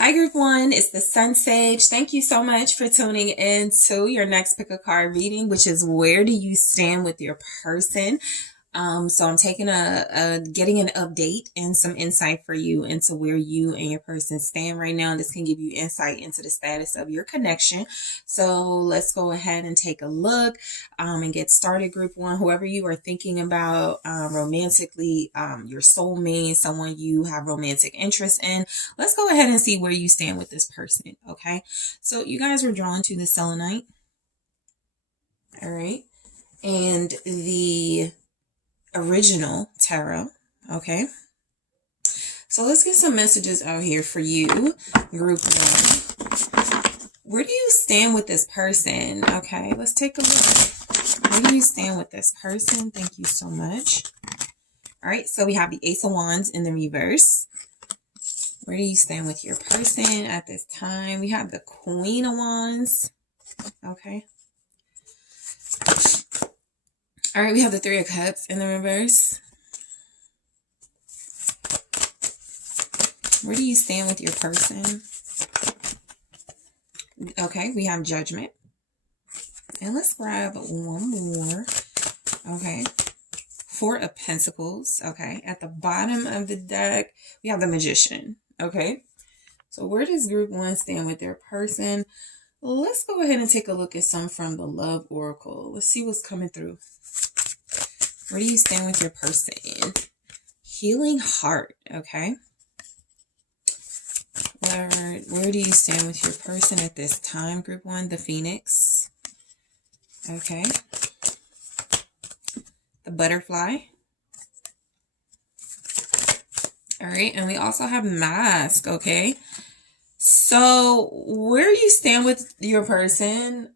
Hi, group one. It's the SunSage. Thank you so much for tuning in to your next pick a card reading, which is where do you stand with your person? So I'm taking getting an update and some insight for you into where you and your person stand right now. This can give you insight into the status of your connection. So let's go ahead and take a look and get started. Group one, whoever you are thinking about romantically, your soulmate, someone you have romantic interest in, let's go ahead and see where you stand with this person. Okay. So you guys were drawn to the selenite. All right. And the original tarot. Okay, so let's get some messages out here for you, group one. Where do you stand with this person? Okay, let's take a look. Where do you stand with this person? Thank you so much. All right, so we have the Ace of Wands in the reverse. Where do you stand with your person at this time? We have the Queen of Wands. Okay. All right, we have the Three of Cups in the reverse. Where do you stand with your person? Okay, we have Judgment. And let's grab one more. Okay. Four of Pentacles. Okay. At the bottom of the deck, we have the Magician. Okay. So where does group one stand with their person? Let's go ahead and take a look at some from the Love Oracle. Let's see what's coming through. Where do you stand with your person? Healing Heart, okay? Where do you stand with your person at this time, group one? The Phoenix, okay? The Butterfly. All right, and we also have Mask, okay? So where you stand with your person,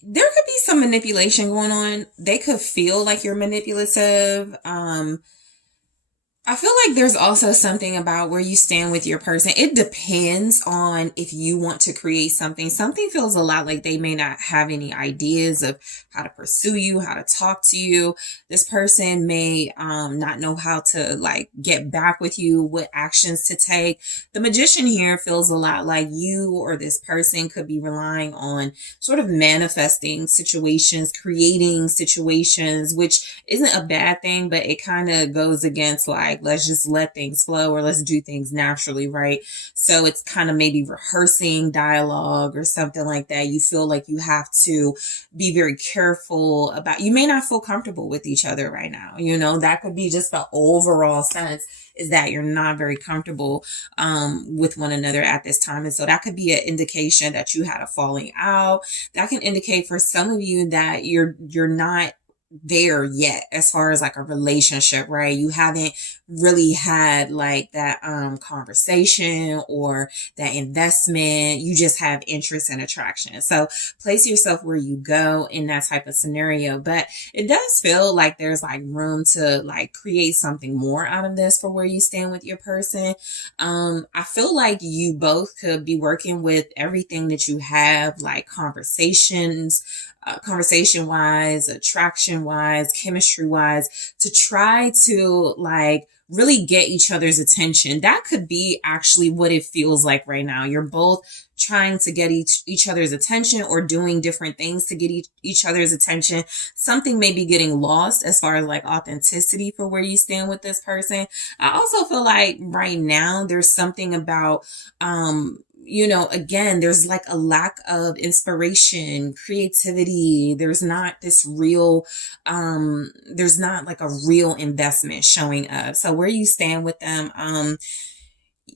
there could be some manipulation going on. They could feel like you're manipulative. I feel like there's also something about where you stand with your person. It depends on if you want to create something. Something feels a lot like they may not have any ideas of how to pursue you, how to talk to you. This person may not know how to like get back with you, what actions to take. The Magician here feels a lot like you or this person could be relying on sort of manifesting situations, creating situations, which isn't a bad thing, but it kind of goes against like, let's just let things flow or let's do things naturally, right? So it's kind of maybe rehearsing dialogue or something like that. You feel like you have to be very careful about, you may not feel comfortable with each other right now. You know, that could be just the overall sense is that you're not very comfortable with one another at this time. And so that could be an indication that you had a falling out. That can indicate for some of you that you're not there yet as far as like a relationship, right? You haven't really had like that conversation or that investment. You just have interest and attraction. So place yourself where you go in that type of scenario. But it does feel like there's like room to like create something more out of this for where you stand with your person. I feel like you both could be working with everything that you have, like conversation wise, attraction wise, chemistry wise, to try to like really get each other's attention. That could be actually what it feels like right now. You're both trying to get each other's attention or doing different things to get each other's attention. Something may be getting lost as far as like authenticity for where you stand with this person. I also feel like right now there's something about, again, there's like a lack of inspiration, creativity. There's not this real, there's not like a real investment showing up. So where you stand with them,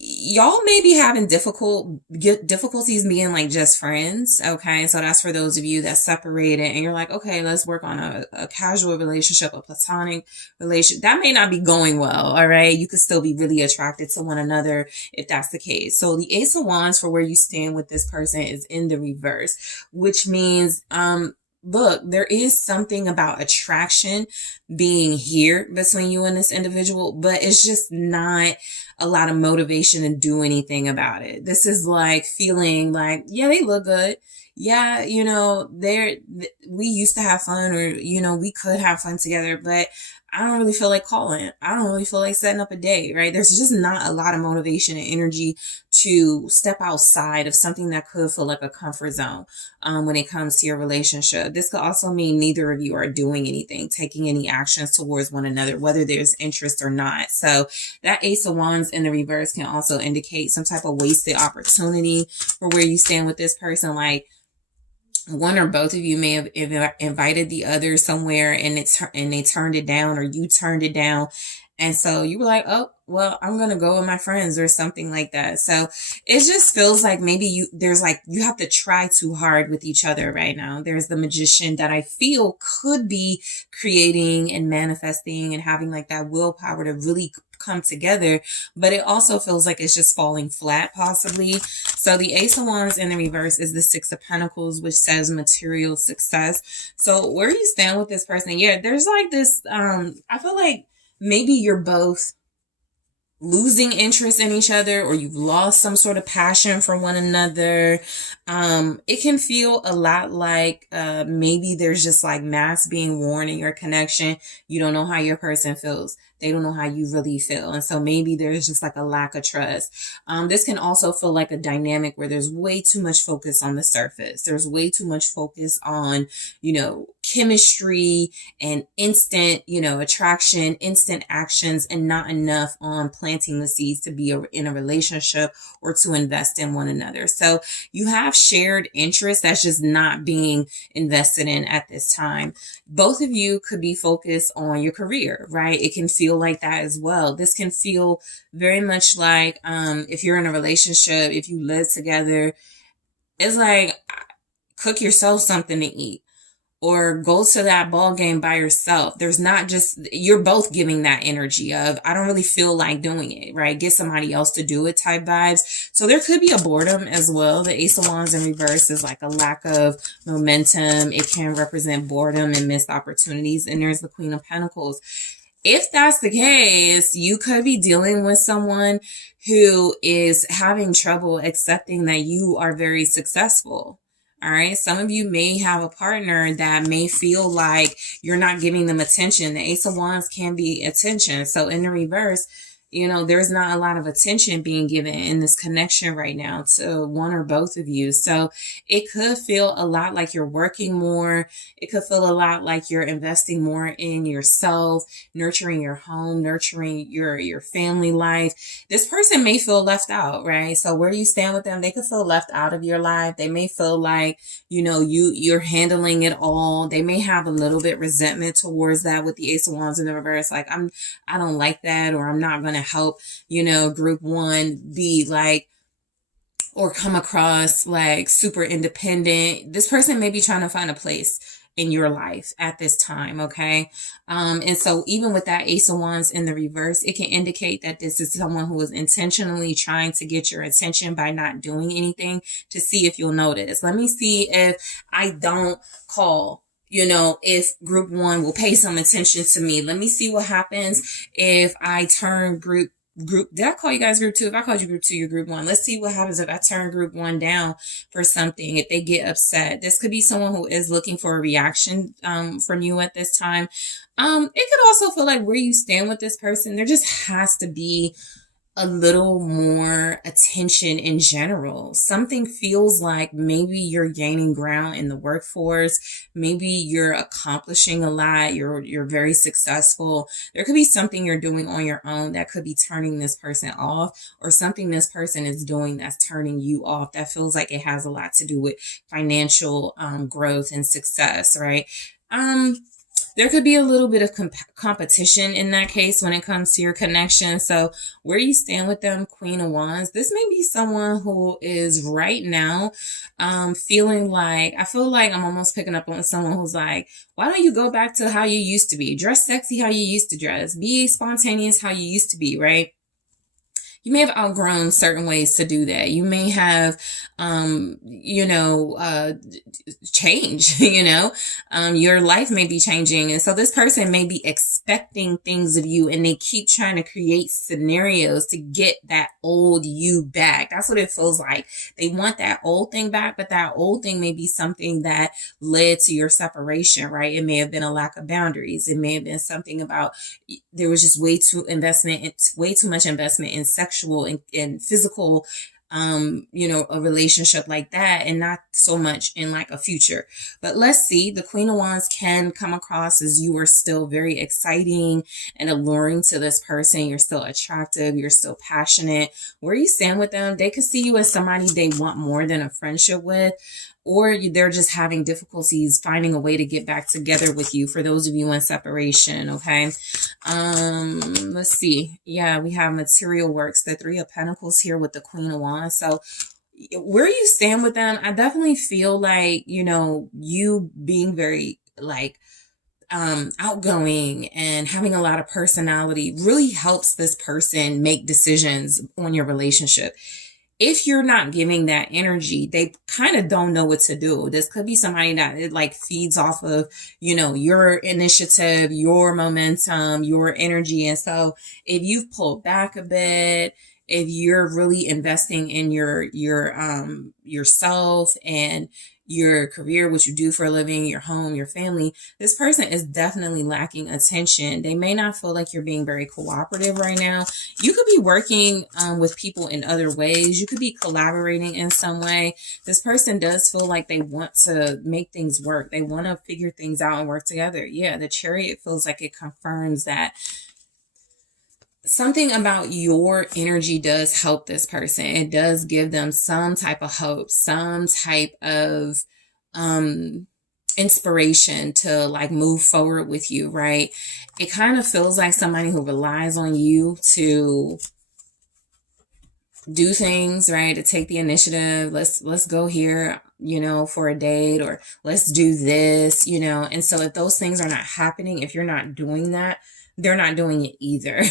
y'all may be having difficulties being like just friends. Okay. So that's for those of you that separated and you're like, okay, let's work on a casual relationship, a platonic relationship. That may not be going well. All right. You could still be really attracted to one another if that's the case. So the Ace of Wands for where you stand with this person is in the reverse, which means, look, there is something about attraction being here between you and this individual, but it's just not a lot of motivation to do anything about it. This is like feeling like, yeah, they look good. Yeah, we used to have fun or, we could have fun together, but I don't really feel like calling. I don't really feel like setting up a date, right? There's just not a lot of motivation and energy to step outside of something that could feel like a comfort zone when it comes to your relationship. This could also mean neither of you are doing anything, taking any actions towards one another, whether there's interest or not. So that Ace of Wands in the reverse can also indicate some type of wasted opportunity for where you stand with this person. Like, one or both of you may have invited the other somewhere and they turned it down, or you turned it down. And so you were like, oh, well, I'm going to go with my friends or something like that. So it just feels like maybe you have to try too hard with each other right now. There's the Magician that I feel could be creating and manifesting and having like that willpower to really come together, but it also feels like it's just falling flat possibly. So the Ace of Wands in the reverse is the Six of Pentacles, which says material success. So where you stand with this person, yeah, there's like this, I feel like maybe you're both losing interest in each other, or you've lost some sort of passion for one another. It can feel a lot like maybe there's just like masks being worn in your connection. You don't know how your person feels. They don't know how you really feel. And so maybe there's just like a lack of trust. This can also feel like a dynamic where there's way too much focus on the surface. There's way too much focus on, chemistry and instant, attraction, instant actions, and not enough on planting the seeds to be in a relationship or to invest in one another. So you have shared interests that's just not being invested in at this time. Both of you could be focused on your career, right? It can feel like that as well. This can feel very much like if you're in a relationship, if you live together, it's like cook yourself something to eat, or go to that ball game by yourself. There's not just, you're both giving that energy of, I don't really feel like doing it, right? Get somebody else to do it type vibes. So there could be a boredom as well. The Ace of Wands in reverse is like a lack of momentum. It can represent boredom and missed opportunities. And there's the Queen of Pentacles. If that's the case, you could be dealing with someone who is having trouble accepting that you are very successful. All right. Some of you may have a partner that may feel like you're not giving them attention. The Ace of Wands can be attention. So in the reverse, there's not a lot of attention being given in this connection right now to one or both of you. So it could feel a lot like you're working more. It could feel a lot like you're investing more in yourself, nurturing your home, nurturing your family life. This person may feel left out, right? So where you stand with them, they could feel left out of your life. They may feel like, you're handling it all. They may have a little bit resentment towards that with the Ace of Wands in the reverse. Like, I don't like that, or I'm not going to help, group one be like, or come across like super independent. This person may be trying to find a place in your life at this time. Okay. And so even with that Ace of Wands in the reverse, it can indicate that this is someone who is intentionally trying to get your attention by not doing anything to see if you'll notice. Let me see if I don't call, if group one will pay some attention to me. Let me see what happens if I turn group. Did I call you guys group two? If I called you group two, you're group one. Let's see what happens if I turn group one down for something, if they get upset. This could be someone who is looking for a reaction from you at this time. It could also feel like where you stand with this person, there just has to be a little more attention in general. Something feels like maybe you're gaining ground in the workforce. Maybe you're accomplishing a lot. You're very successful. There could be something you're doing on your own that could be turning this person off, or something this person is doing that's turning you off. That feels like it has a lot to do with financial growth and success, right? There could be a little bit of competition in that case when it comes to your connection. So where you stand with them, Queen of Wands, this may be someone who is right now feeling like, I feel like I'm almost picking up on someone who's like, why don't you go back to how you used to be? Dress sexy how you used to dress. Be spontaneous how you used to be, right? you may have outgrown certain ways to do that. You may have, change, your life may be changing. And so this person may be expecting things of you, and they keep trying to create scenarios to get that old you back. That's what it feels like. They want that old thing back, but that old thing may be something that led to your separation, right? It may have been a lack of boundaries. It may have been something about there was just way too much investment in sexual and physical, a relationship like that, and not so much in like a future. But let's see, the Queen of Wands can come across as you are still very exciting and alluring to this person. You're still attractive. You're still passionate. Where you stand with them, they could see you as somebody they want more than a friendship with, or they're just having difficulties finding a way to get back together with you, for those of you in separation. Okay. Let's see. Yeah, we have material works, the Three of Pentacles here with the Queen of Wands. So where you stand with them, I definitely feel like, you being very like outgoing and having a lot of personality really helps this person make decisions on your relationship. If you're not giving that energy, they kind of don't know what to do. This could be somebody that it like feeds off of, your initiative, your momentum, your energy. And so if you've pulled back a bit, if you're really investing in yourself and your career, what you do for a living, your home, your family, this person is definitely lacking attention. They may not feel like you're being very cooperative right now. You could be working with people in other ways. You could be collaborating in some way. This person does feel like they want to make things work. They want to figure things out and work together. Yeah, the Chariot feels like it confirms that something about your energy does help this person. It does give them some type of hope, some type of inspiration to like move forward with you, right? It kind of feels like somebody who relies on you to do things, right? To take the initiative. Let's go here, for a date, or let's do this, And so if those things are not happening, if you're not doing that, they're not doing it either.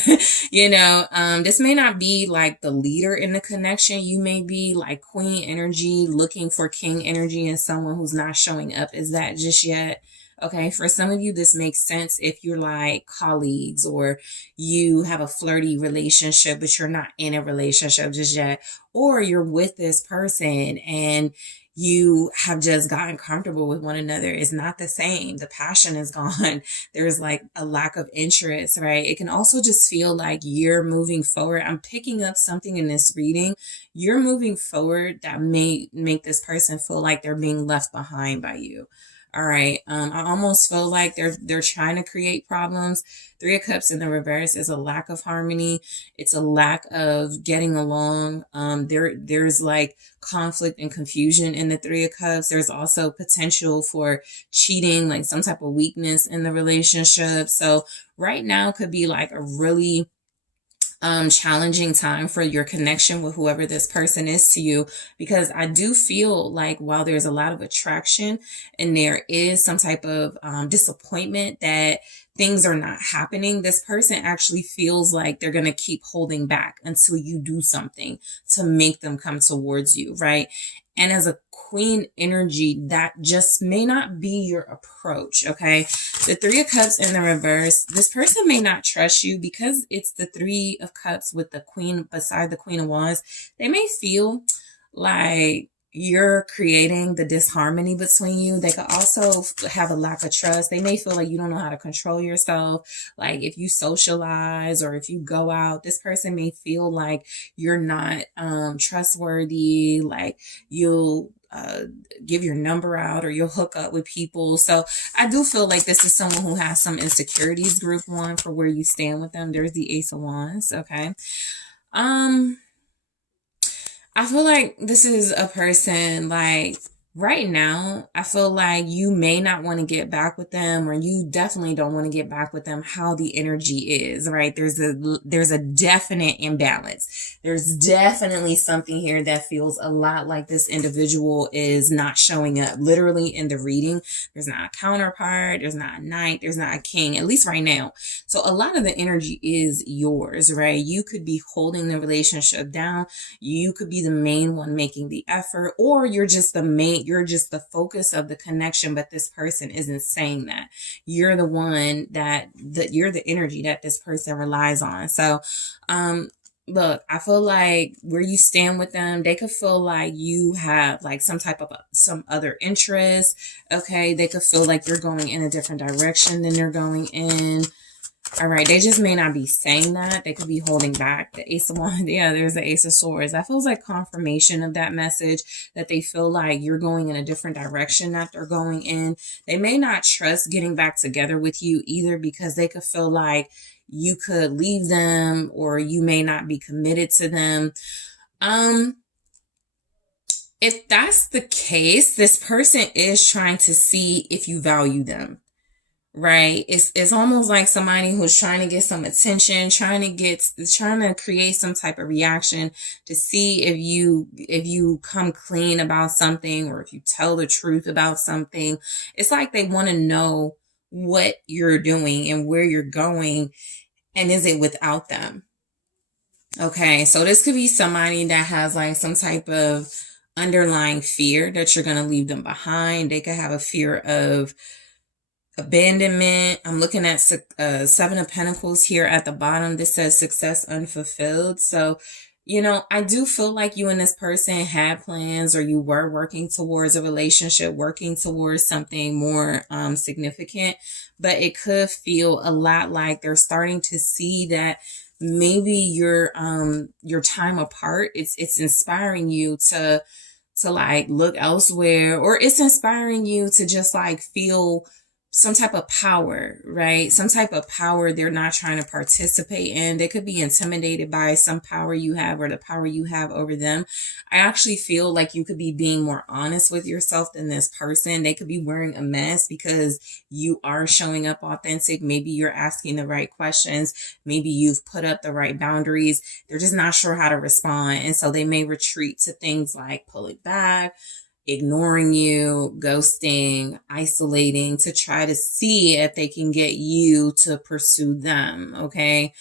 This may not be like the leader in the connection. You may be like queen energy looking for king energy and someone who's not showing up as that just yet. Okay, for some of you, this makes sense if you're like colleagues, or you have a flirty relationship, but you're not in a relationship just yet, or you're with this person and you have just gotten comfortable with one another. It's not the same. The passion is gone. There's like a lack of interest, right? It can also just feel like you're moving forward. I'm picking up something in this reading. You're moving forward that may make this person feel like they're being left behind by you. All right. I almost feel like they're trying to create problems. Three of Cups in the reverse is a lack of harmony. It's a lack of getting along. There's like conflict and confusion in the Three of Cups. There's also potential for cheating, like some type of weakness in the relationship. So right now could be like a really challenging time for your connection with whoever this person is to you, because I do feel like while there's a lot of attraction and there is some type of disappointment that things are not happening, this person actually feels like they're going to keep holding back until you do something to make them come towards you, right? And as a queen energy, that just may not be your approach, okay? The Three of Cups in the reverse, this person may not trust you because it's the Three of Cups with the Queen beside the Queen of Wands. They may feel like you're creating the disharmony between you. They could also have a lack of trust. They may feel like you don't know how to control yourself. Like if you socialize or if you go out, this person may feel like you're not trustworthy. Like you'll give your number out or you'll hook up with people. So I do feel like this is someone who has some insecurities, group one, for where you stand with them. There's the Ace of Wands. Okay. I feel like this is a person like right now, I feel like you may not want to get back with them, or you definitely don't want to get back with them how the energy is, right? There's a definite imbalance. There's definitely something here that feels a lot like this individual is not showing up. Literally in the reading, there's not a counterpart, there's not a knight, there's not a king, at least right now. So a lot of the energy is yours, right? You could be holding the relationship down. You could be the main one making the effort, or you're just the focus of the connection, but this person isn't saying that. You're the one you're the energy that this person relies on. So, look, I feel like where you stand with them, they could feel like you have like some other interest. Okay. They could feel like you're going in a different direction than they're going in. All right, they just may not be saying that. They could be holding back. The Ace of Wands, yeah, there's the Ace of Swords. That feels like confirmation of that message, that they feel like you're going in a different direction that they're going in. They may not trust getting back together with you either, because they could feel like you could leave them, or you may not be committed to them. If that's the case, this person is trying to see if you value them. Right. It's almost like somebody who's trying to get some attention, trying to create some type of reaction to see if you come clean about something, or if you tell the truth about something. It's like they want to know what you're doing and where you're going, and is it without them? Okay, so this could be somebody that has like some type of underlying fear that you're going to leave them behind. They could have a fear of abandonment. I'm looking at Seven of Pentacles here at the bottom. This says success unfulfilled. So, I do feel like you and this person had plans, or you were working towards a relationship, working towards something more significant, but it could feel a lot like they're starting to see that maybe your time apart, it's inspiring you to like look elsewhere, or it's inspiring you to just like feel some type of power, right? Some type of power they're not trying to participate in. They could be intimidated by some power you have, or the power you have over them. I actually feel like you could be being more honest with yourself than this person. They could be wearing a mask because you are showing up authentic. Maybe you're asking the right questions. Maybe you've put up the right boundaries. They're just not sure how to respond. And so they may retreat to things like pulling back, ignoring you, ghosting, isolating, to try to see if they can get you to pursue them. Okay.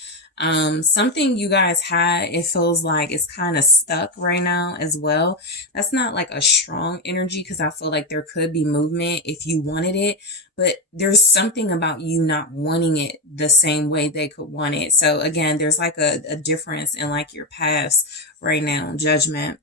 Something you guys had, it feels like it's kind of stuck right now as well. That's not like a strong energy, because I feel like there could be movement if you wanted it, but there's something about you not wanting it the same way they could want it. So again, there's like a difference in like your paths right now, Judgment.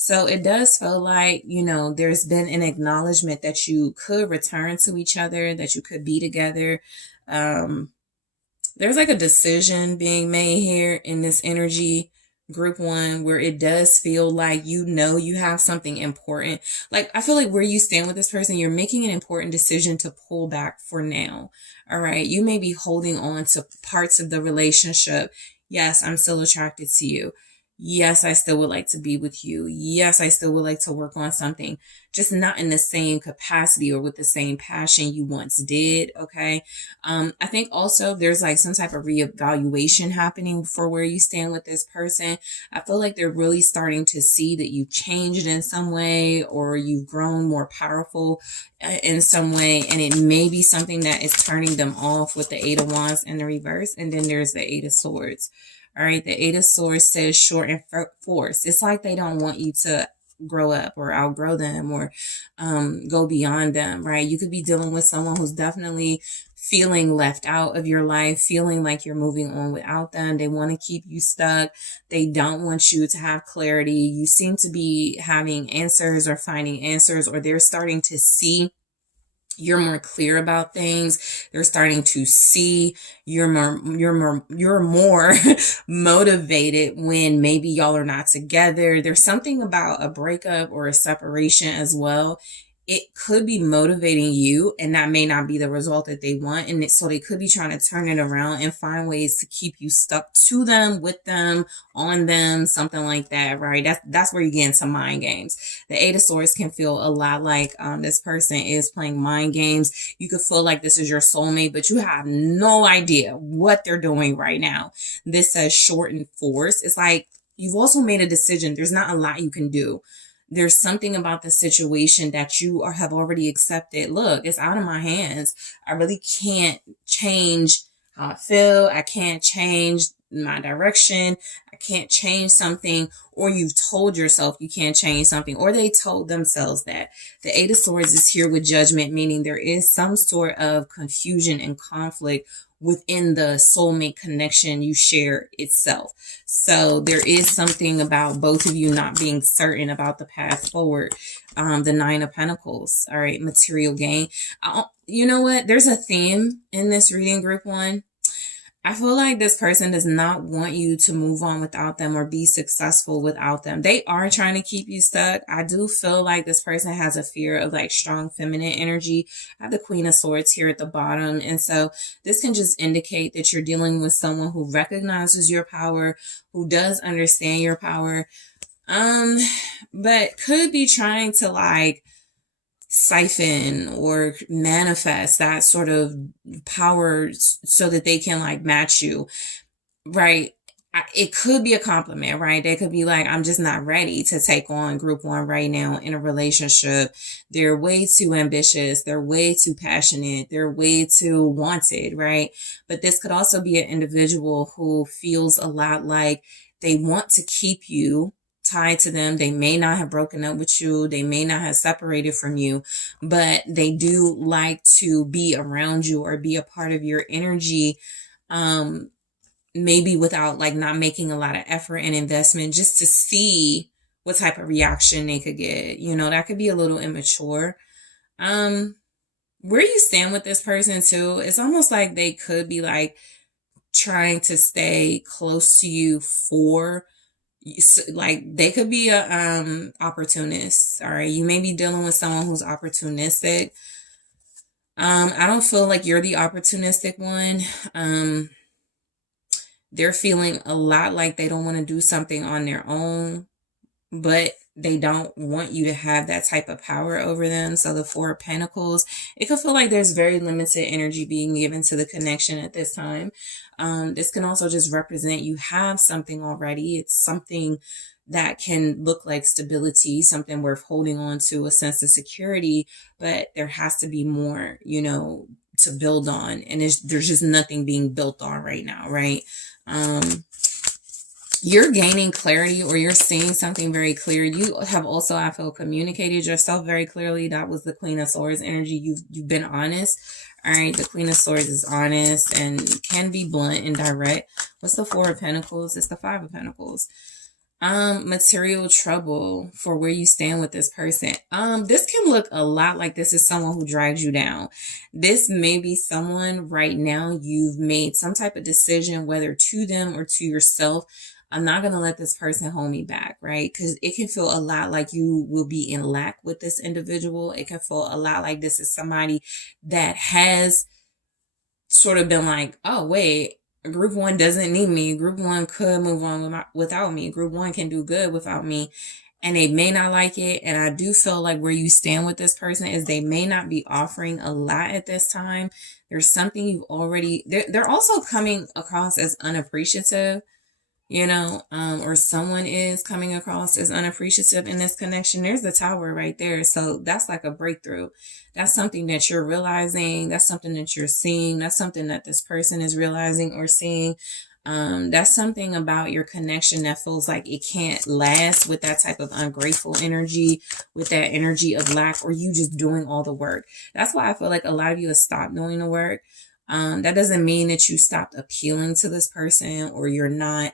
So it does feel like, there's been an acknowledgement that you could return to each other, that you could be together. There's like a decision being made here in this energy, group one, where it does feel like you have something important. Like, I feel like where you stand with this person, you're making an important decision to pull back for now. All right. You may be holding on to parts of the relationship. Yes, I'm still attracted to you. Yes, I still would like to be with you. Yes, I still would like to work on something, just not in the same capacity or with the same passion you once did. Okay. I think also there's like some type of reevaluation happening for where you stand with this person. I feel like they're really starting to see that you've changed in some way, or you've grown more powerful in some way. And it may be something that is turning them off with the Eight of Wands in the reverse. And then there's the Eight of Swords. All right. The Eight of Swords says short and force. It's like they don't want you to grow up or outgrow them, or go beyond them, right? You could be dealing with someone who's definitely feeling left out of your life, feeling like you're moving on without them. They want to keep you stuck. They don't want you to have clarity. You seem to be having answers or finding answers, or they're starting to see you're more clear about things. They're starting to see you're more motivated when maybe y'all are not together. There's something about a breakup or a separation as well it could be motivating you, and that may not be the result that they want. And so they could be trying to turn it around and find ways to keep you stuck to them, with them, on them, something like that, right? That's where you get into mind games. The Eight of Swords can feel a lot like this person is playing mind games. You could feel like this is your soulmate, but you have no idea what they're doing right now. This says short and force. It's like you've also made a decision. There's not a lot you can do. There's something about the situation that you have already accepted. Look, it's out of my hands. I really can't change how I feel. I can't change my direction. I can't change something. Or you've told yourself you can't change something, or they told themselves that. The Eight of Swords is here with Judgment, meaning there is some sort of confusion and conflict within the soulmate connection you share itself. So there is something about both of you not being certain about the path forward. The Nine of Pentacles. All right. Material gain. You know what? There's a theme in this reading, group one. I feel like this person does not want you to move on without them or be successful without them. They are trying to keep you stuck. I do feel like this person has a fear of like strong feminine energy. I have the Queen of Swords here at the bottom. And so this can just indicate that you're dealing with someone who recognizes your power, who does understand your power, but could be trying to like siphon or manifest that sort of power so that they can like match you, right? It could be a compliment, right? They could be like, I'm just not ready to take on group one right now in a relationship. They're way too ambitious. They're way too passionate. They're way too wanted, right? But this could also be an individual who feels a lot like they want to keep you tied to them. They may not have broken up with you. They may not have separated from you, but they do like to be around you or be a part of your energy. Maybe without like not making a lot of effort and investment, just to see what type of reaction they could get. You know, that could be a little immature. Where you stand with this person too, it's almost like they could be like trying to stay close to you for, like they could be a opportunist. All right, you may be dealing with someone who's opportunistic. I don't feel like you're the opportunistic one. They're feeling a lot like they don't want to do something on their own, but they don't want you to have that type of power over them. So the Four of Pentacles, it could feel like there's very limited energy being given to the connection at this time. This can also just represent you have something already. It's something that can look like stability, something worth holding on to, a sense of security, but there has to be more, you know, to build on. And there's just nothing being built on right now, right? You're gaining clarity, or you're seeing something very clear. You have also, I feel, communicated yourself very clearly. That was the Queen of Swords energy. You've been honest. All right, the Queen of Swords is honest and can be blunt and direct. What's the Four of Pentacles? It's the Five of Pentacles. Material trouble for where you stand with this person. This can look a lot like this is someone who drags you down. This may be someone right now you've made some type of decision, whether to them or to yourself. I'm not going to let this person hold me back, right? Because it can feel a lot like you will be in lack with this individual. It can feel a lot like this is somebody that has sort of been like, oh, wait, group one doesn't need me. Group one could move on without me. Group one can do good without me. And they may not like it. And I do feel like where you stand with this person is they may not be offering a lot at this time. There's something you've already, they're also coming across as unappreciative, you know, or someone is coming across as unappreciative in this connection. There's the Tower right there. So that's like a breakthrough. That's something that you're realizing. That's something that you're seeing. That's something that this person is realizing or seeing. That's something about your connection that feels like it can't last with that type of ungrateful energy, with that energy of lack, or you just doing all the work. That's why I feel like a lot of you have stopped doing the work. That doesn't mean that you stopped appealing to this person or you're not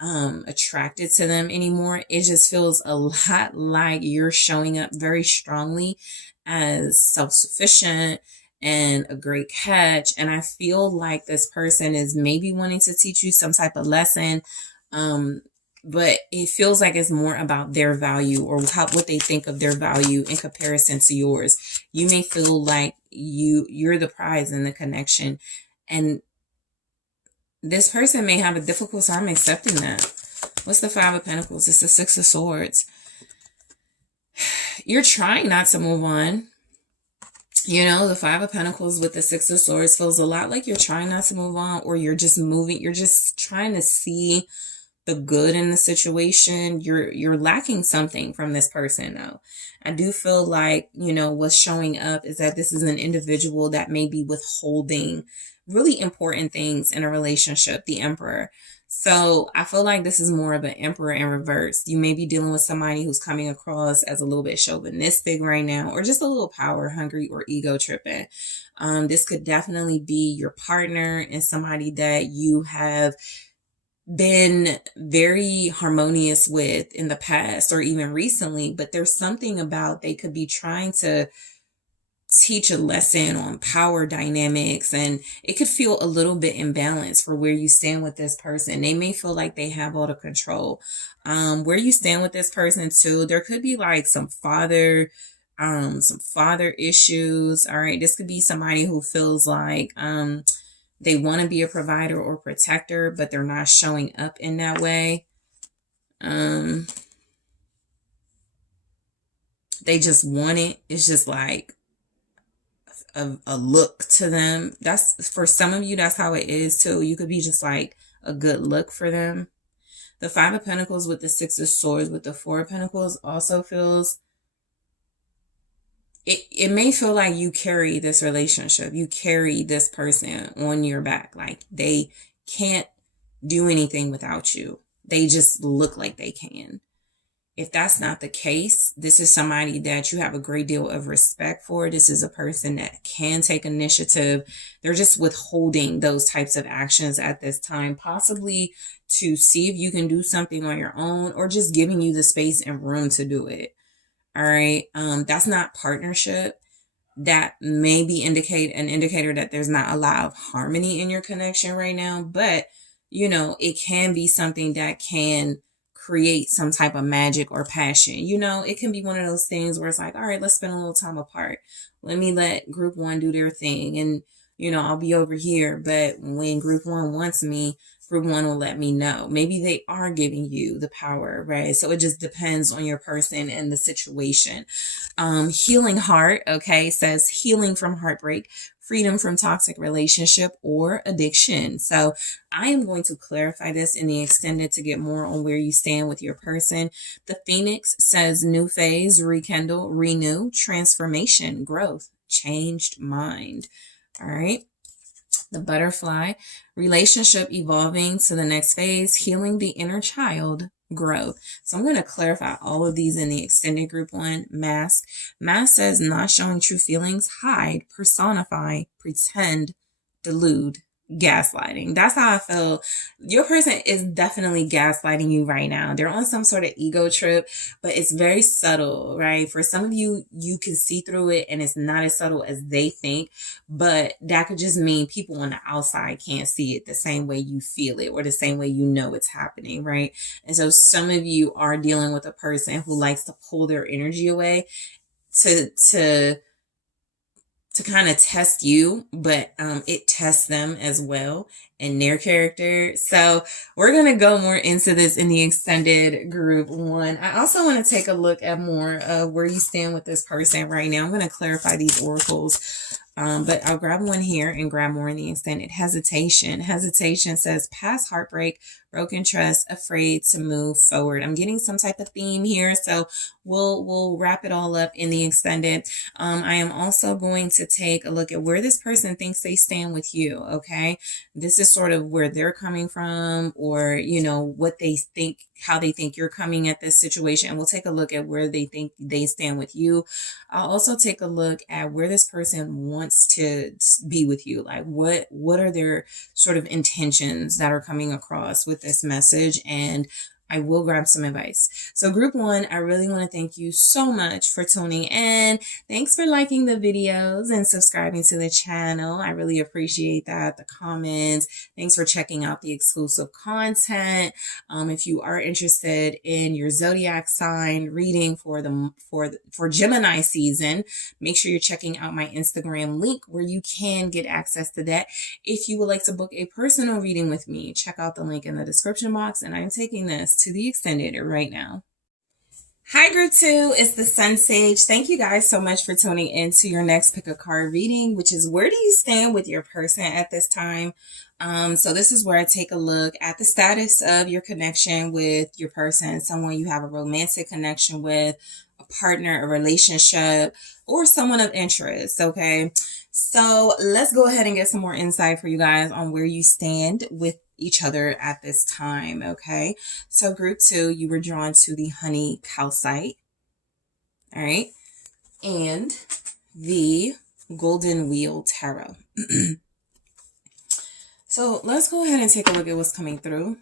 attracted to them anymore. It just feels a lot like you're showing up very strongly as self-sufficient and a great catch. And I feel like this person is maybe wanting to teach you some type of lesson, but it feels like it's more about their value or what they think of their value in comparison to yours. You may feel like you're the prize in the connection, and this person may have a difficult time accepting that. What's the Five of Pentacles? It's the Six of Swords. You're trying not to move on. You know, the Five of Pentacles with the Six of Swords feels a lot like you're trying not to move on, or you're just moving. You're just trying to see the good in the situation. You're lacking something from this person, though. I do feel like, you know, what's showing up is that this is an individual that may be withholding really important things in a relationship, the Emperor. So I feel like this is more of an Emperor in reverse. You may be dealing with somebody who's coming across as a little bit chauvinistic right now, or just a little power hungry or ego tripping. This could definitely be your partner and somebody that you have been very harmonious with in the past or even recently, but there's something about they could be trying to teach a lesson on power dynamics, and it could feel a little bit imbalanced for where you stand with this person. They may feel like they have all the control. Where you stand with this person too, there could be like some father issues. All right, this could be somebody who feels like they want to be a provider or protector, but they're not showing up in that way. They just want it. It's just like a look to them. That's for some of you, that's how it is too. You could be just like a good look for them. The Five of Pentacles with the Six of Swords with the Four of Pentacles also feels, it may feel like you carry this relationship. You carry this person on your back. Like they can't do anything without you. They just look like they can. If that's not the case, this is somebody that you have a great deal of respect for. This is a person that can take initiative. They're just withholding those types of actions at this time, possibly to see if you can do something on your own, or just giving you the space and room to do it. All right. That's not partnership. That may be an indicator that there's not a lot of harmony in your connection right now, but you know, it can be something that can create some type of magic or passion. You know, it can be one of those things where it's like, all right, let's spend a little time apart. Let me let group one do their thing. And, you know, I'll be over here. But when group one wants me, group one will let me know. Maybe they are giving you the power, right? So it just depends on your person and the situation. Healing Heart, okay, says healing from heartbreak, freedom from toxic relationship or addiction. So I am going to clarify this in the extended to get more on where you stand with your person. The Phoenix says new phase, rekindle, renew, transformation, growth, changed mind. All right. The Butterfly, relationship evolving to the next phase, healing the inner child, growth. So I'm going to clarify all of these in the extended group one. Mask. Mask says not showing true feelings, hide, personify, pretend, delude, gaslighting. That's how I feel. Your person is definitely gaslighting you right now. They're on some sort of ego trip, but it's very subtle, right? For some of you, you can see through it and it's not as subtle as they think, but that could just mean people on the outside can't see it the same way you feel it or the same way you know it's happening, right? And so some of you are dealing with a person who likes to pull their energy away to kind of test you, but it tests them as well and their character. So we're going to go more into this in the extended group one. I also want to take a look at more of where you stand with this person right now. I'm going to clarify these oracles, but I'll grab one here and grab more in the extended. Hesitation. Hesitation says past heartbreak, broken trust, afraid to move forward. I'm getting some type of theme here, so we'll wrap it all up in the extended. I am also going to take a look at where this person thinks they stand with you. Okay, this is sort of where they're coming from, or you know what they think, how they think you're coming at this situation, and we'll take a look at where they think they stand with you. I'll also take a look at where this person wants to be with you. Like what are their sort of intentions that are coming across with this message, and I will grab some advice. So group 1, I really want to thank you so much for tuning in. Thanks for liking the videos and subscribing to the channel. I really appreciate that. The comments. Thanks for checking out the exclusive content. If you are interested in your zodiac sign reading for Gemini season, make sure you're checking out my Instagram link where you can get access to that. If you would like to book a personal reading with me, check out the link in the description box, and I'm taking this to the extended right now. Hi group 2, it's the SunSage. Thank you guys so much for tuning in to your next pick a card reading, which is where do you stand with your person at this time? So this is where I take a look at the status of your connection with your person, someone you have a romantic connection with, a partner, a relationship, or someone of interest, okay? So let's go ahead and get some more insight for you guys on where you stand with each other at this time, okay? So group 2, you were drawn to the Honey Calcite, all right? And the Golden Wheel Tarot. So let's go ahead and take a look at what's coming through.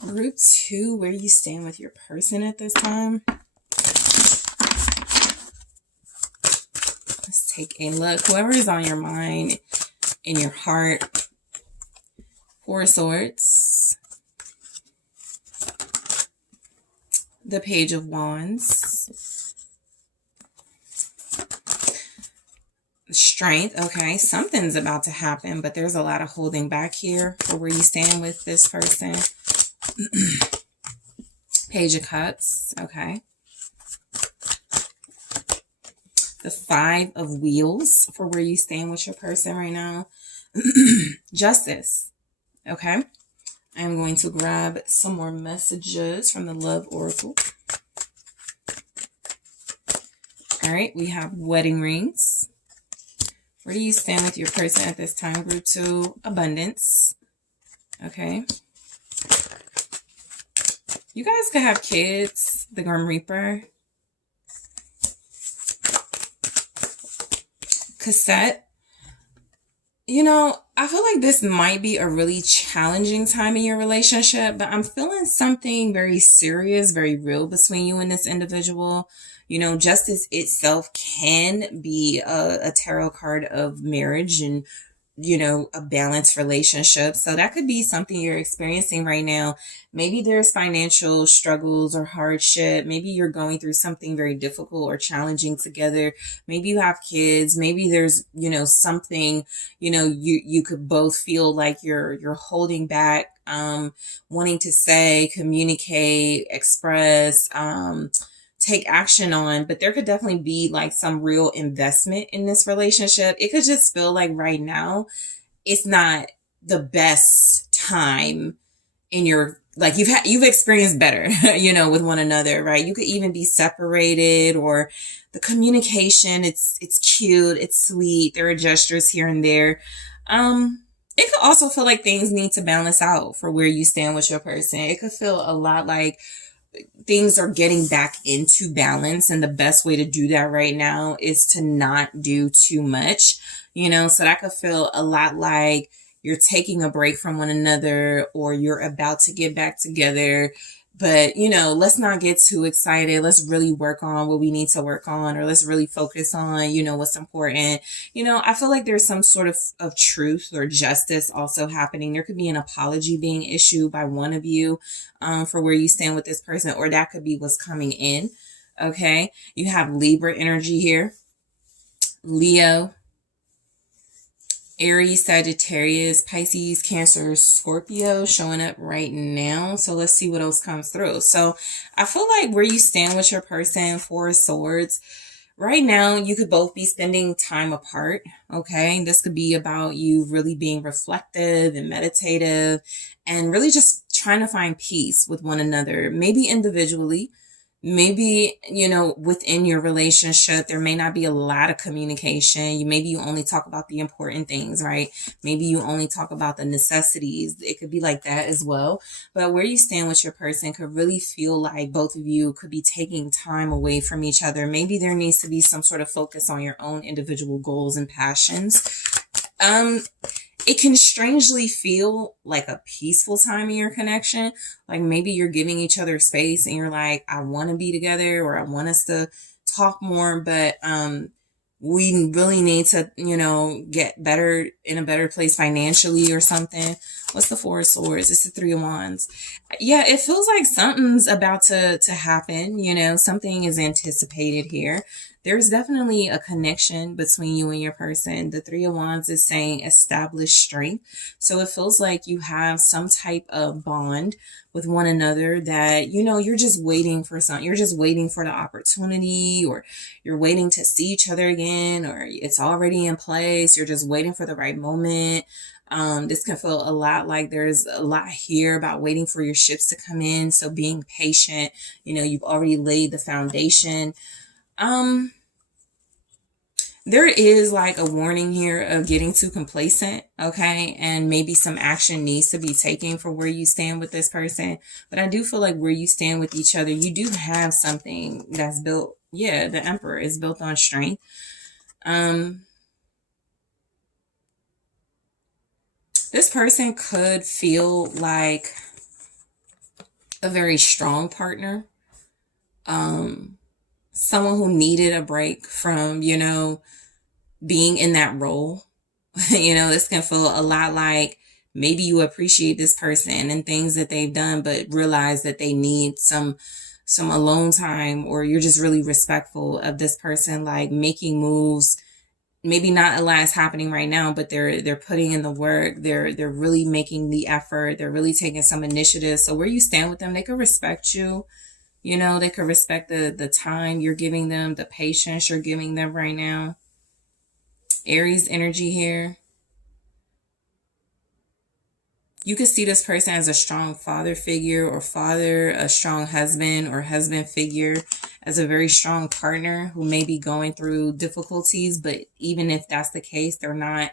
Group 2, where you stand with your person at this time. Let's take a look. Whoever is on your mind, in your heart. 4 of Swords. The Page of Wands. Strength. Okay, something's about to happen, but there's a lot of holding back here for where you stand with this person. Page of Cups. Okay. The 5 of Wheels for where you stand with your person right now. Justice. Okay. I'm going to grab some more messages from the Love Oracle. All right. We have wedding rings. Where do you stand with your person at this time? Group 2, abundance. Okay. You guys could have kids. The Grim Reaper. Cassette. You know, I feel like this might be a really challenging time in your relationship, but I'm feeling something very serious, very real between you and this individual. You know, justice itself can be a tarot card of marriage and, you know, a balanced relationship. So that could be something you're experiencing right now. Maybe there's financial struggles or hardship. Maybe you're going through something very difficult or challenging together. Maybe you have kids. Maybe there's, you know, something, you know, you could both feel like you're holding back, wanting to say, communicate, express, take action on, but there could definitely be like some real investment in this relationship. It could just feel like right now it's not the best time in your, like you've experienced better, you know, with one another, right? You could even be separated, or the communication, it's cute, it's sweet. There are gestures here and there. It could also feel like things need to balance out for where you stand with your person. It could feel a lot like things are getting back into balance, and the best way to do that right now is to not do too much, you know. So that could feel a lot like you're taking a break from one another, or you're about to get back together. But, you know, let's not get too excited. Let's really work on what we need to work on, or let's really focus on, you know, what's important. You know, I feel like there's some sort of truth or justice also happening. There could be an apology being issued by one of you for where you stand with this person, or that could be what's coming in. Okay. You have Libra energy here. Leo, Aries, Sagittarius, Pisces, Cancer, Scorpio showing up right now. So let's see what else comes through. So I feel like where you stand with your person, 4 of Swords, right now you could both be spending time apart. Okay. This could be about you really being reflective and meditative and really just trying to find peace with one another, maybe individually. Maybe, you know, within your relationship, there may not be a lot of communication. Maybe you only talk about the important things, right? Maybe you only talk about the necessities. It could be like that as well. But where you stand with your person could really feel like both of you could be taking time away from each other. Maybe there needs to be some sort of focus on your own individual goals and passions. it can strangely feel like a peaceful time in your connection. Like maybe you're giving each other space and you're like, I want to be together, or I want us to talk more, but we really need to, get better, in a better place financially or something. What's the Four of Swords? It's the Three of Wands. Yeah, it feels like something's about to happen. Something is anticipated here. There's definitely a connection between you and your person. The Three of Wands is saying established strength. So it feels like you have some type of bond with one another that, you're just waiting for something. You're just waiting for the opportunity, or you're waiting to see each other again, or it's already in place. You're just waiting for the right moment. This can feel a lot like there's a lot here about waiting for your ships to come in. So being patient, you've already laid the foundation. There is like a warning here of getting too complacent, okay? And maybe some action needs to be taken for where you stand with this person. But I do feel like where you stand with each other, you do have something that's built. Yeah, the Emperor is built on strength. This person could feel like a very strong partner. Someone who needed a break from, being in that role. This can feel a lot like maybe you appreciate this person and things that they've done, but realize that they need some alone time, or you're just really respectful of this person, like making moves. Maybe not a lot is happening right now, but they're putting in the work. They're really making the effort. They're really taking some initiative. So where you stand with them, they could respect you. They could respect the time you're giving them, the patience you're giving them right now. Aries energy here. You could see this person as a strong father figure, or a strong husband or husband figure, as a very strong partner who may be going through difficulties. But even if that's the case, they're not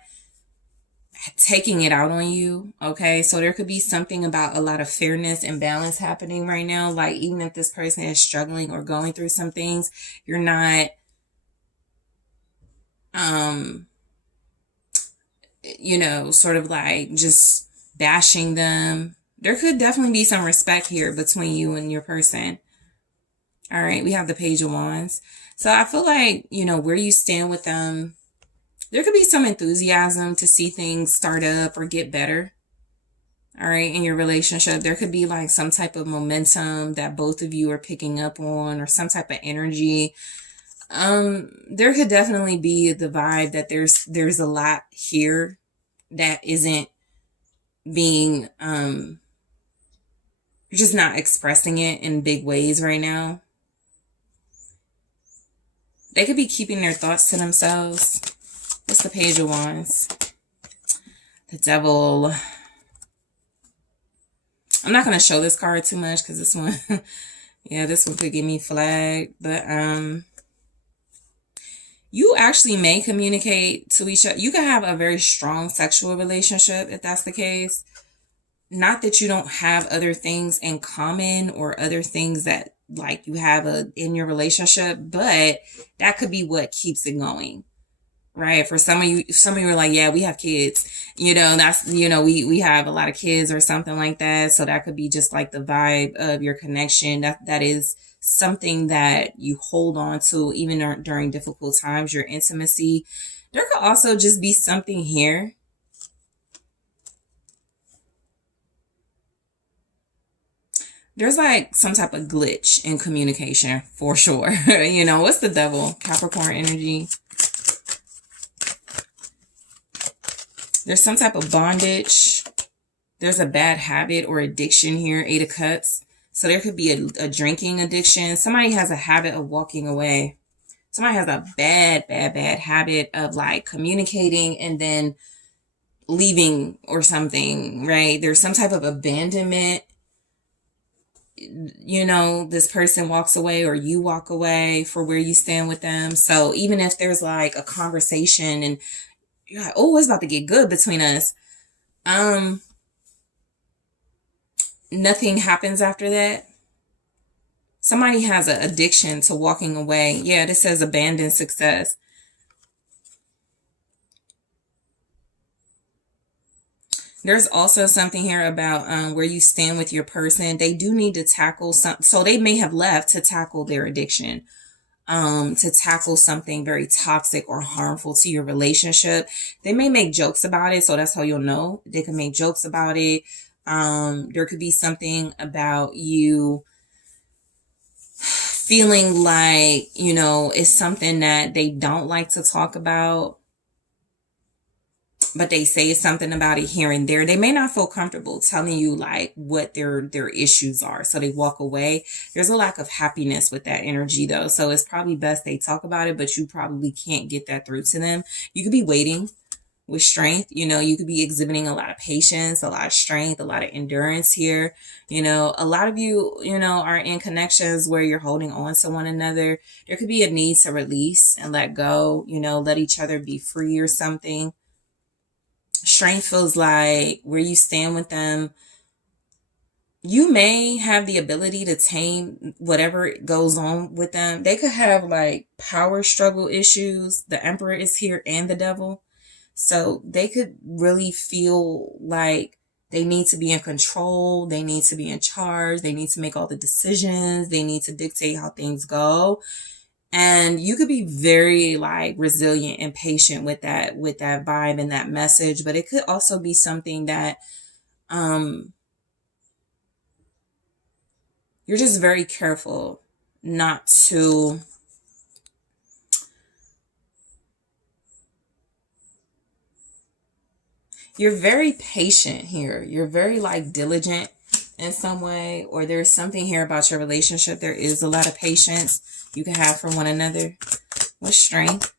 taking it out on you. Okay. So there could be something about a lot of fairness and balance happening right now. Like even if this person is struggling or going through some things, you're not, sort of like just bashing them. There could definitely be some respect here between you and your person. All right. We have the Page of Wands. So I feel like, where you stand with them, there could be some enthusiasm to see things start up or get better. All right. In your relationship, there could be like some type of momentum that both of you are picking up on, or some type of energy. There could definitely be the vibe that there's a lot here that isn't being, you're just not expressing it in big ways right now. They could be keeping their thoughts to themselves. What's the Page of Wands? The Devil. I'm not going to show this card too much because this one, this one could get me flagged. But you actually may communicate to each other. You can have a very strong sexual relationship if that's the case. Not that you don't have other things in common, or other things that like you have in your relationship, but that could be what keeps it going. Right. For some of you are like, yeah, we have kids, that's, we have a lot of kids or something like that. So that could be just like the vibe of your connection. That is something that you hold on to even during difficult times, your intimacy. There could also just be something here. There's like some type of glitch in communication for sure. What's the Devil? Capricorn energy. There's some type of bondage. There's a bad habit or addiction here. 8 of Cups. So there could be a drinking addiction. Somebody has a habit of walking away. Somebody has a bad habit of like communicating and then leaving or something, right? There's some type of abandonment. This person walks away, or you walk away for where you stand with them. So even if there's like a conversation and you're like, oh, it's about to get good between us, nothing happens after that. Somebody has an addiction to walking away. Yeah, this says abandoned success. There's also something here about where you stand with your person. They do need to tackle something. So they may have left to tackle their addiction, to tackle something very toxic or harmful to your relationship. They may make jokes about it. So that's how you'll know. They can make jokes about it. There could be something about you feeling like, it's something that they don't like to talk about, but they say something about it here and there. They may not feel comfortable telling you like what their issues are, so they walk away. There's a lack of happiness with that energy though, so it's probably best they talk about it, but you probably can't get that through to them. You could be waiting with strength. You could be exhibiting a lot of patience, a lot of strength, a lot of endurance here. A lot of you, are in connections where you're holding on to one another. There could be a need to release and let go, let each other be free or something. Strength feels like where you stand with them, you may have the ability to tame whatever goes on with them. They could have like power struggle issues. The Emperor is here and the Devil. So they could really feel like they need to be in control. They need to be in charge. They need to make all the decisions. They need to dictate how things go. And you could be very like resilient and patient with that vibe and that message. But it could also be something that you're just very careful not to you're very patient here. You're very like diligent in some way, or there's something here about your relationship. There is a lot of patience you can have for one another with strength.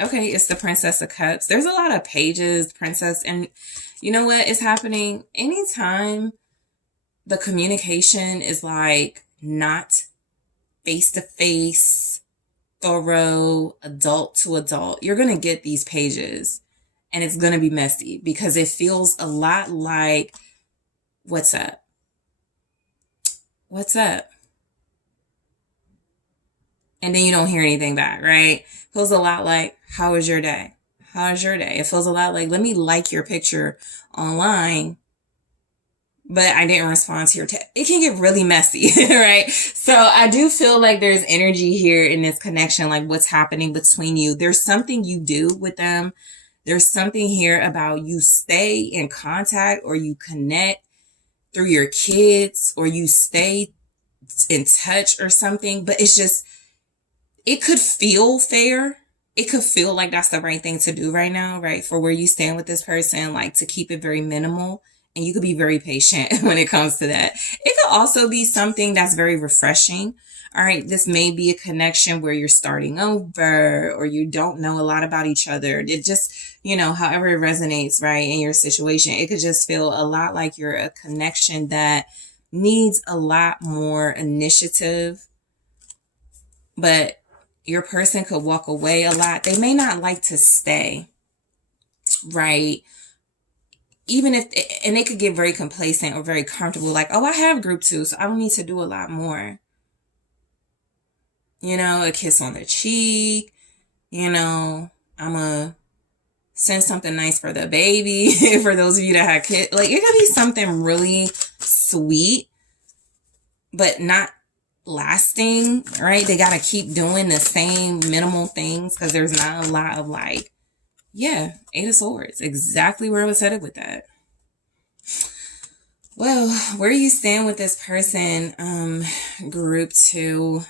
Okay, it's the Princess of Cups. There's a lot of pages, princess, and you know what is happening? Anytime the communication is like not face to face, thorough, adult to adult, you're going to get these pages and it's going to be messy because it feels a lot like, what's up? What's up? And then you don't hear anything back, right? Feels a lot like, how was your day? How was your day? It feels a lot like, let me like your picture online, but I didn't respond to your text. It can get really messy, right? So I do feel like there's energy here in this connection, like what's happening between you. There's something you do with them. There's something here about you stay in contact or you connect through your kids or you stay in touch or something, but it's just, it could feel fair. It could feel like that's the right thing to do right now, right? For where you stand with this person, like to keep it very minimal. And you could be very patient when it comes to that. It could also be something that's very refreshing. All right, this may be a connection where you're starting over or you don't know a lot about each other. It just, however it resonates, right, in your situation. It could just feel a lot like you're a connection that needs a lot more initiative. But your person could walk away a lot. They may not like to stay, right? Even if, and they could get very complacent or very comfortable, like, oh, I have group 2, so I don't need to do a lot more. A kiss on the cheek, I'm a send something nice for the baby. For those of you that have kids, like it could be something really sweet, but not lasting, right? They got to keep doing the same minimal things because there's not a lot of like, yeah, 8 of Swords, exactly where I was headed with that. Well, where you stand with this person, group 2,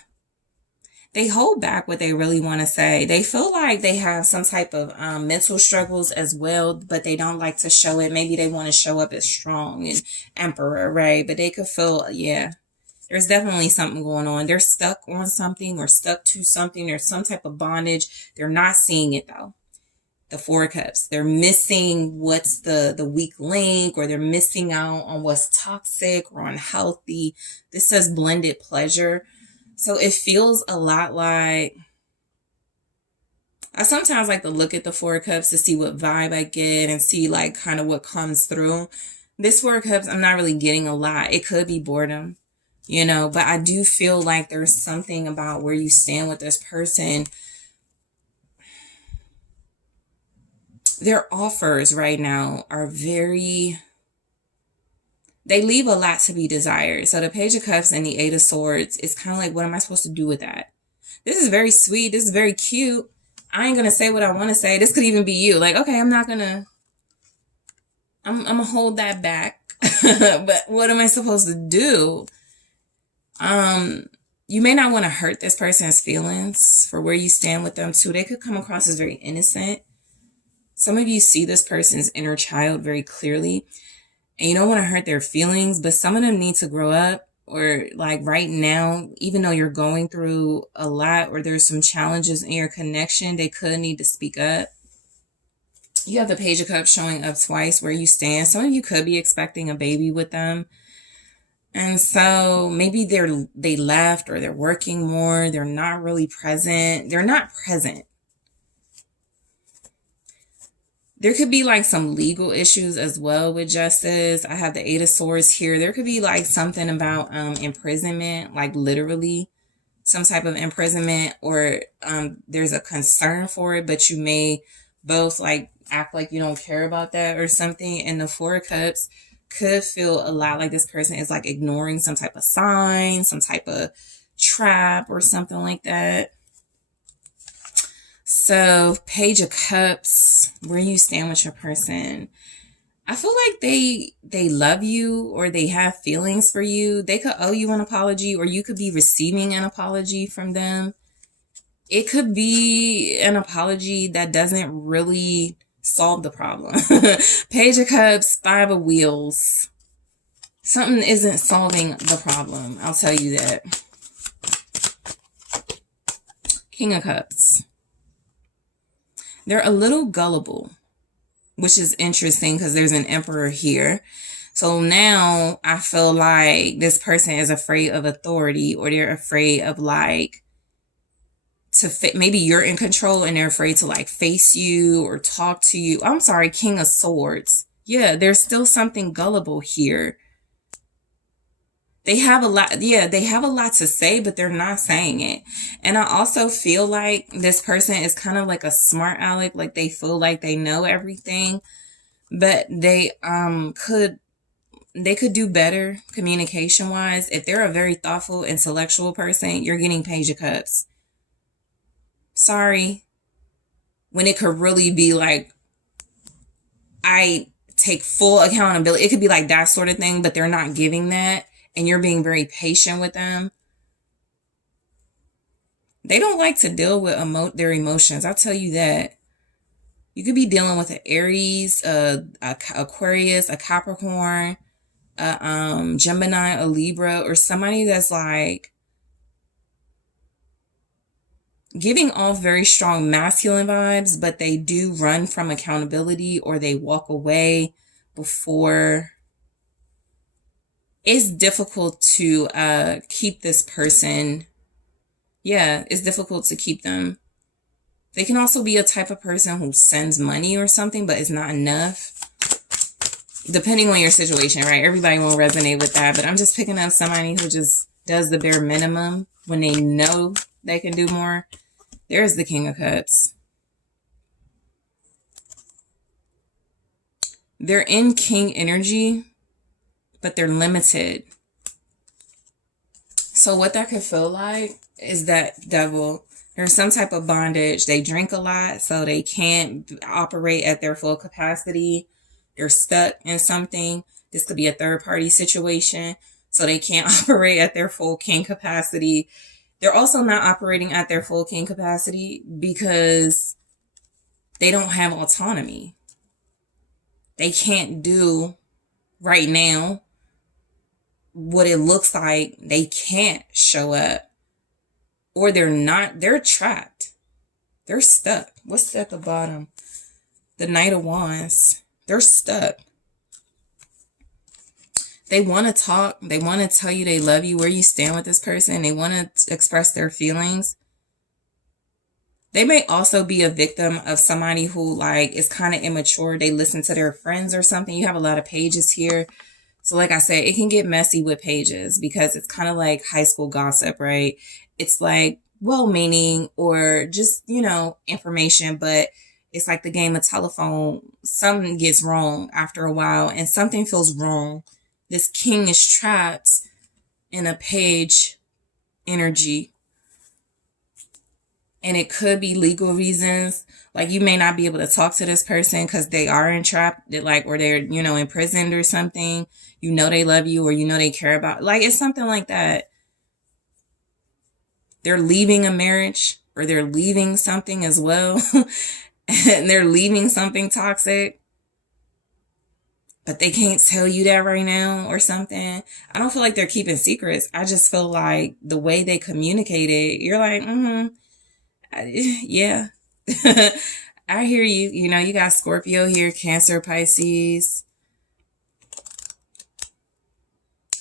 they hold back what they really want to say. They feel like they have some type of mental struggles as well, but they don't like to show it. Maybe they want to show up as strong and Emperor, right? But they could feel, yeah, there's definitely something going on. They're stuck on something or stuck to something. There's some type of bondage. They're not seeing it though. The 4 of Cups. They're missing what's the weak link, or they're missing out on what's toxic or unhealthy. This says blended pleasure. So it feels a lot like, I sometimes like to look at the 4 of Cups to see what vibe I get and see like kind of what comes through. This 4 of Cups, I'm not really getting a lot. It could be boredom, but I do feel like there's something about where you stand with this person. Their offers right now are they leave a lot to be desired. So the Page of Cups and the Eight of Swords is kind of like, what am I supposed to do with that? This is very sweet. This is very cute. I ain't going to say what I want to say. This could even be you. Like, okay, I'm going to hold that back. But what am I supposed to do? You may not want to hurt this person's feelings for where you stand with them too. They could come across as very innocent. Some of you see this person's inner child very clearly. And you don't want to hurt their feelings, but some of them need to grow up, or like right now, even though you're going through a lot or there's some challenges in your connection, they could need to speak up. You have the Page of Cups showing up twice where you stand. Some of you could be expecting a baby with them. And so maybe they left, or they're working more. They're not really present. They're not present. There could be like some legal issues as well with justice. I have the Eight of Swords here. There could be like something about imprisonment, like literally some type of imprisonment, or there's a concern for it, but you may both like act like you don't care about that or something. And the Four of Cups could feel a lot like this person is like ignoring some type of sign, some type of trap or something like that. So, Page of Cups, where you stand with your person. I feel like they love you, or they have feelings for you. They could owe you an apology, or you could be receiving an apology from them. It could be an apology that doesn't really solve the problem. Page of Cups, Five of Wheels. Something isn't solving the problem. I'll tell you that. King of Cups. They're a little gullible, which is interesting because there's an Emperor here. So now I feel like this person is afraid of authority, or they're afraid of like maybe you're in control and they're afraid to like face you or talk to you. I'm sorry, King of Swords. Yeah, there's still something gullible here. They have a lot, they have a lot to say, but they're not saying it. And I also feel like this person is kind of like a smart aleck, like they feel like they know everything, but they could do better communication wise. If they're a very thoughtful, intellectual person, you're getting Page of Cups. Sorry. When it could really be like, I take full accountability. It could be like that sort of thing, but they're not giving that. And you're being very patient with them. They don't like to deal with their emotions. I'll tell you that. You could be dealing with an Aries, a Aquarius, a Capricorn, a Gemini, a Libra, or somebody that's like giving off very strong masculine vibes, but they do run from accountability, or they walk away before. It's difficult to keep this person. Yeah, it's difficult to keep them. They can also be a type of person who sends money or something, but it's not enough. Depending on your situation, right? Everybody won't resonate with that, but I'm just picking up somebody who just does the bare minimum when they know they can do more. There's the King of Cups. They're in King energy, but they're limited. So what that could feel like is that Devil. There's some type of bondage. They drink a lot, so they can't operate at their full capacity. They're stuck in something. This could be a third party situation, so they can't operate at their full king capacity. They're also not operating at their full king capacity because they don't have autonomy. They can't do right now what it looks like. They can't show up, or they're trapped. They're stuck. What's at the bottom? The Knight of Wands. They're stuck. They want to talk. They want to tell you they love you, where you stand with this person. They want to express their feelings. They may also be a victim of somebody who like is kind of immature. They listen to their friends or something. You have a lot of pages here. So like I said, it can get messy with pages because it's kind of like high school gossip, right? It's like well-meaning or just, information, but It's like the game of telephone. Something gets wrong after a while, and something feels wrong. This king is trapped in a page energy. And it could be legal reasons. Like, you may not be able to talk to this person because they are entrapped, like, or they're, imprisoned or something. They love you, or they care about. Like, it's something like that. They're leaving a marriage, or they're leaving something as well. And they're leaving something toxic. But they can't tell you that right now or something. I don't feel like they're keeping secrets. I just feel like the way they communicated, you're like, yeah. I hear you. You got Scorpio here, Cancer, Pisces.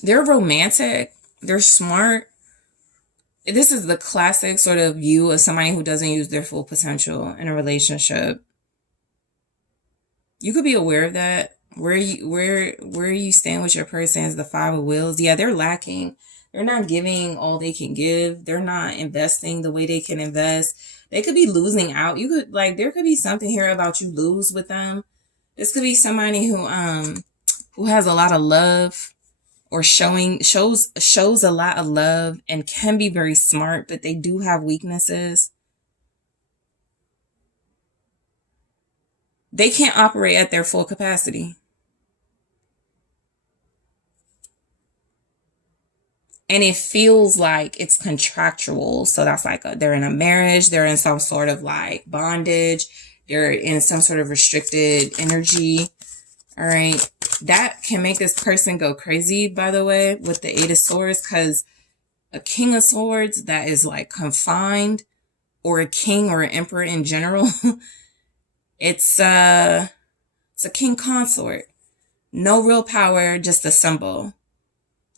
They're romantic. They're smart. This is the classic sort of view of somebody who doesn't use their full potential in a relationship. You could be aware of that. Where you stand with your person is the Five of Wheels. Yeah, they're lacking. They're not giving all they can give. They're not investing the way they can invest. They could be losing out. There could be something here about you lose with them. This could be somebody who has a lot of love, or shows a lot of love and can be very smart, but they do have weaknesses. They can't operate at their full capacity. And it feels like it's contractual. So that's like they're in a marriage. They're in some sort of like bondage. They're in some sort of restricted energy. All right. That can make this person go crazy, by the way, with the Eight of Swords, because a King of Swords that is like confined, or a king or an emperor in general, it's a king consort. No real power, just a symbol.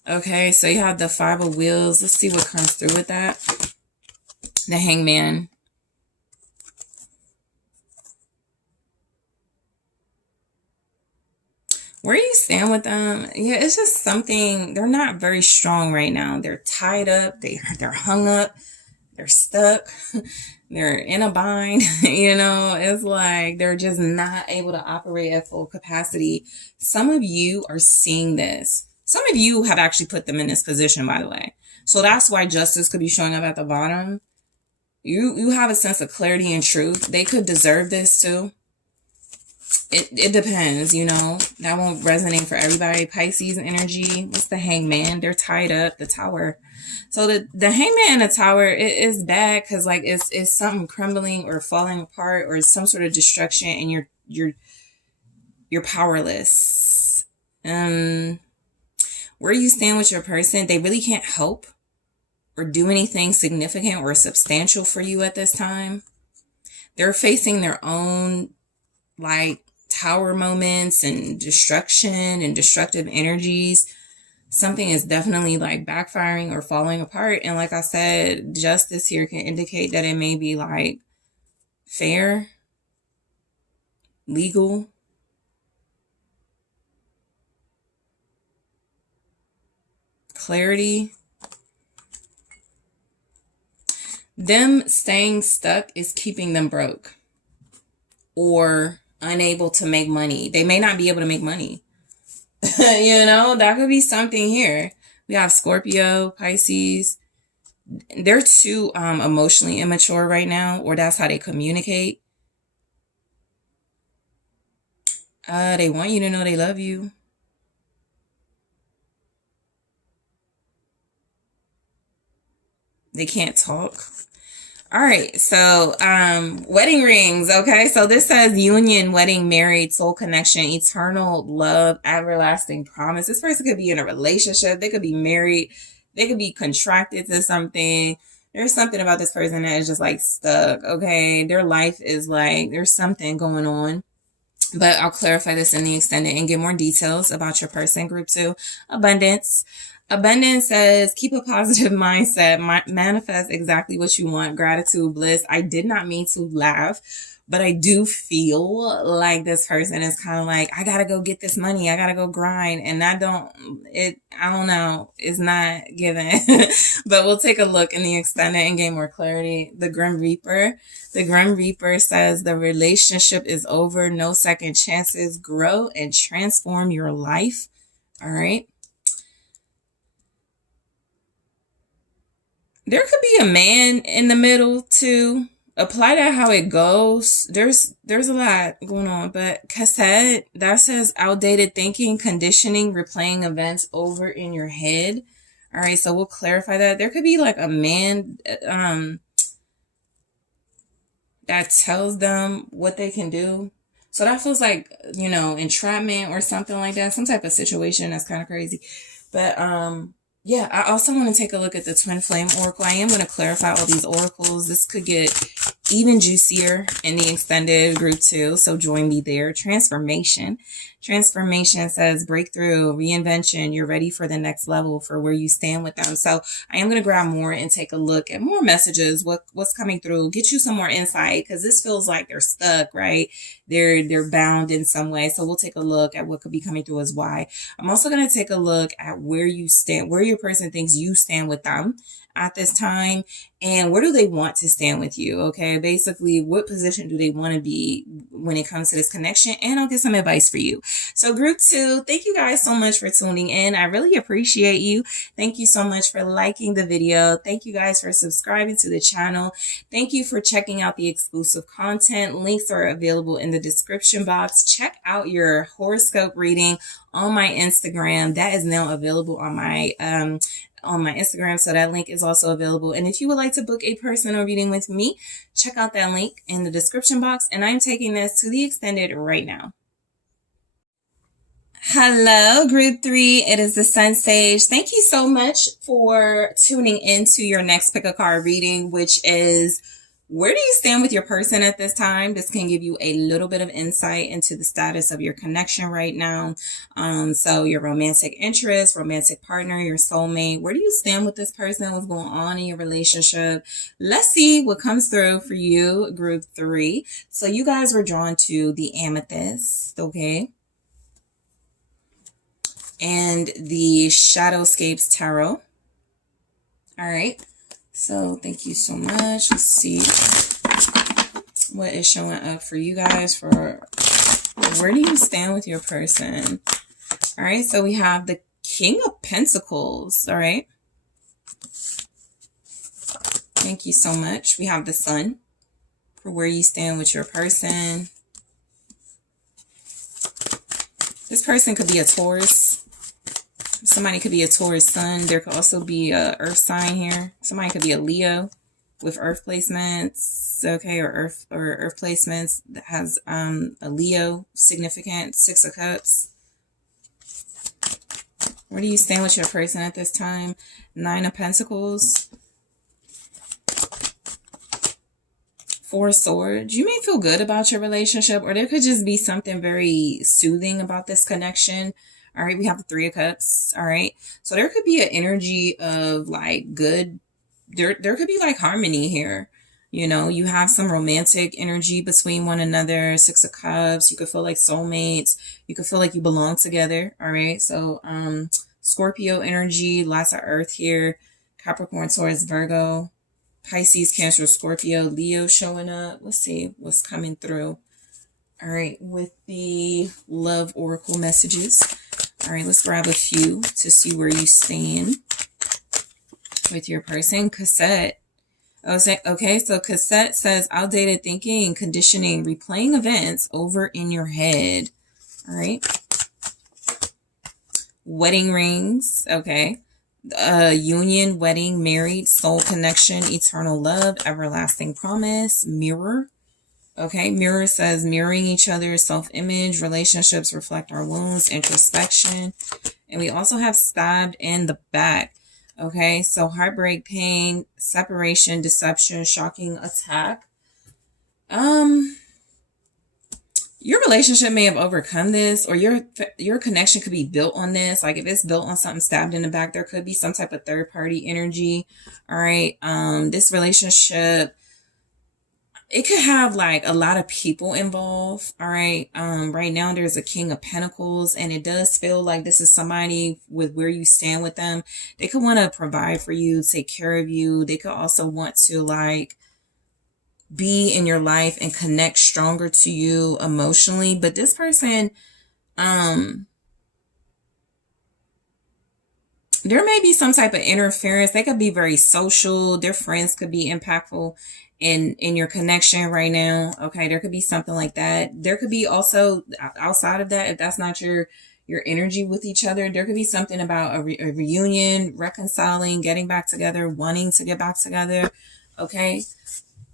Okay, so you have the Five of Wheels. Let's see what comes through with that. The Hangman. Where you stand with them? Yeah, it's just something. They're not very strong right now. They're tied up. They're hung up. They're stuck. They're in a bind. It's like they're just not able to operate at full capacity. Some of you are seeing this. Some of you have actually put them in this position, by the way. So that's why justice could be showing up at the bottom. You have a sense of clarity and truth. They could deserve this too. It depends, That won't resonate for everybody. Pisces energy. What's the Hangman? They're tied up. The Tower. So the Hangman and the Tower, it is bad because like it's something crumbling or falling apart, or some sort of destruction, and you're powerless. Where you stand with your person, they really can't help or do anything significant or substantial for you at this time. They're facing their own like tower moments and destruction and destructive energies. Something is definitely like backfiring or falling apart. And like I said, justice here can indicate that it may be like fair, legal, clarity. Them staying stuck is keeping them broke or unable to make money. They may not be able to make money. That could be something here. We have Scorpio, Pisces. They're too emotionally immature right now, or that's how they communicate. They want you to know they love you. They can't talk. All right, so wedding rings, okay? So this says union, wedding, married, soul connection, eternal love, everlasting promise. This person could be in a relationship. They could be married. They could be contracted to something. There's something about this person that is just like stuck, okay? Their life is like, there's something going on. But I'll clarify this in the extended and get more details about your person. Group 2, abundance. Abundance says, keep a positive mindset, manifest exactly what you want, gratitude, bliss. I did not mean to laugh, but I do feel like this person is kind of like, I gotta go get this money. I gotta go grind. And I don't know, it's not given. But we'll take a look in the extended and gain more clarity. The Grim Reaper. The Grim Reaper says the relationship is over. No second chances. Grow and transform your life. All right. There could be a man in the middle too. Apply that how it goes. There's a lot going on, but cassette that says outdated thinking, conditioning, replaying events over in your head. All right, so we'll clarify that. There could be like a man that tells them what they can do. So that feels like, entrapment or something like that, some type of situation that's kind of crazy. But yeah, I also want to take a look at the Twin Flame Oracle. I am going to clarify all these oracles. This could get even juicier in the extended group too, so join me there. Transformation. Transformation says breakthrough, reinvention. You're ready for the next level for where you stand with them. So I am going to grab more and take a look at more messages, what's coming through, get you some more insight, because this feels like they're stuck, right? They're bound in some way. So we'll take a look at what could be coming through as why. I'm also going to take a look at where you stand, where your person thinks you stand with them at this time, and where do they want to stand with you? Okay, basically, what position do they want to be when it comes to this connection? And I'll get some advice for you. So group 2, thank you guys so much for tuning in. I really appreciate you. Thank you so much for liking the video. Thank you guys for subscribing to the channel. Thank you for checking out the exclusive content. Links are available in the description box. Check out your horoscope reading on my Instagram. That is now available on my Instagram, so that link is also available. And if you would like to book a personal reading with me, check out that link in the description box. And I'm taking this to the extended right now. Hello, group 3. It is the SunSage. Thank you so much for tuning into your next pick a card reading, which is, where do you stand with your person at this time? This can give you a little bit of insight into the status of your connection right now. So your romantic interest, romantic partner, your soulmate, where do you stand with this person? What's going on in your relationship? Let's see what comes through for you, group 3. So you guys were drawn to the Amethyst, okay? And the Shadowscapes Tarot. All right. So thank you so much. Let's see what is showing up for you guys for where do you stand with your person? All right. So we have the King of Pentacles. All right. Thank you so much. We have the Sun for where you stand with your person. This person could be a Taurus. Somebody could be a Taurus sun. There could also be a earth sign here. Somebody could be a Leo with earth placements, okay, or earth placements that has a Leo significant. 6 of Cups. Where do you stand with your person at this time? 9 of Pentacles. 4 of Swords. You may feel good about your relationship, or there could just be something very soothing about this connection. All right, we have the 3 of Cups. All right, so there could be an energy of like good, there could be like harmony here. You have some romantic energy between one another. 6 of Cups. You could feel like soulmates. You could feel like you belong together. All right, so Scorpio energy, lots of earth here. Capricorn, Taurus, Virgo, Pisces, Cancer, Scorpio, Leo showing up. Let's see what's coming through. All right, with the love oracle messages. All right, let's grab a few to see where you stand with your person. Cassette. Okay, so Cassette says outdated thinking and conditioning, replaying events over in your head. All right. Wedding rings. Okay. Union, wedding, married, soul connection, eternal love, everlasting promise, mirror. Okay, mirror says mirroring each other, self-image, relationships reflect our wounds, introspection. And we also have stabbed in the back. Okay, so heartbreak, pain, separation, deception, shocking attack. Your relationship may have overcome this, or your connection could be built on this. Like if it's built on something stabbed in the back, there could be some type of third party energy. All right. This relationship, it could have like a lot of people involved. All right. Right now there's a King of Pentacles, and it does feel like this is somebody with where you stand with them. They could want to provide for you, take care of you. They could also want to like be in your life and connect stronger to you emotionally. But this person, there may be some type of interference. They could be very social. Their friends could be impactful in your connection right now. Okay, there could be something like that. There could be also outside of that, if that's not your energy with each other, there could be something about a reunion, reconciling, getting back together, wanting to get back together. Okay.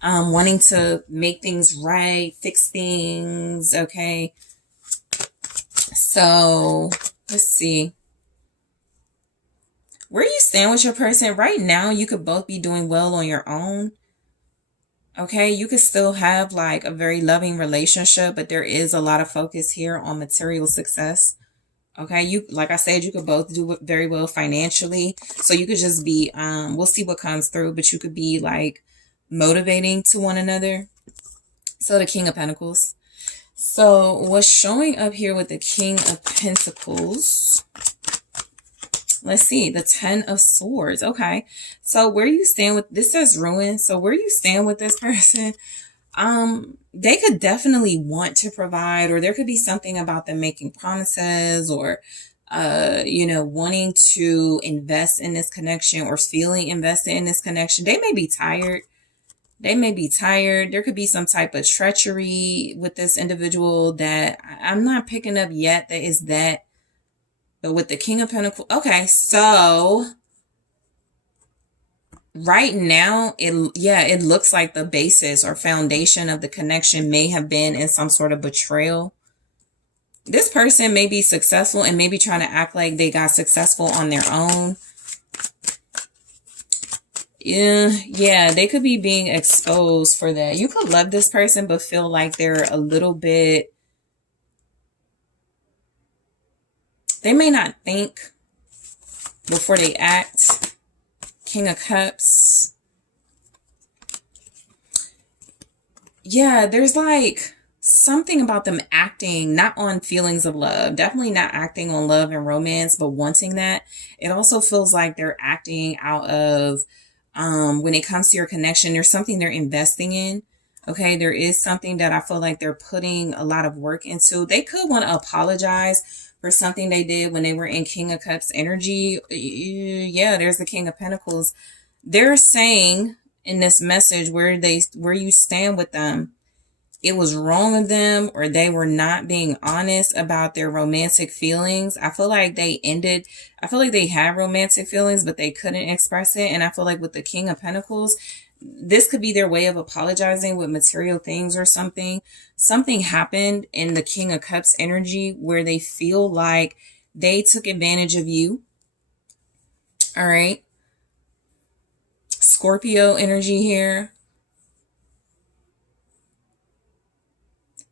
Wanting to make things right, fix things. Okay. So let's see. Where you stand with your person right now, you could both be doing well on your own. Okay. You could still have like a very loving relationship, but there is a lot of focus here on material success. Okay. You, like I said, you could both do very well financially. So you could just be, we'll see what comes through, but you could be like motivating to one another. So the King of Pentacles. So what's showing up here with the King of Pentacles? Let's see, the Ten of Swords. Okay, so where you stand with this says ruin. So where you stand with this person, they could definitely want to provide, or there could be something about them making promises, or wanting to invest in this connection, or feeling invested in this connection. They may be tired. There could be some type of treachery with this individual that I'm not picking up yet. That is that. But with the King of Pentacles, okay, so right now, it looks like the basis or foundation of the connection may have been in some sort of betrayal. This person may be successful and maybe trying to act like they got successful on their own. Yeah, they could be being exposed for that. You could love this person, but feel like they're a little bit, they may not think before they act. King of Cups. Yeah, there's like something about them acting not on feelings of love. Definitely not acting on love and romance, but wanting that. It also feels like they're acting out of, when it comes to your connection, there's something they're investing in. Okay, there is something that I feel like they're putting a lot of work into. They could want to apologize for something they did when they were in King of Cups energy. Yeah, there's the King of Pentacles. They're saying in this message where you stand with them, it was wrong of them, or they were not being honest about their romantic feelings. I feel like they had romantic feelings, but they couldn't express it. And I feel like with the King of Pentacles, this could be their way of apologizing with material things or something. Something happened in the King of Cups energy where they feel like they took advantage of you. All right. Scorpio energy here.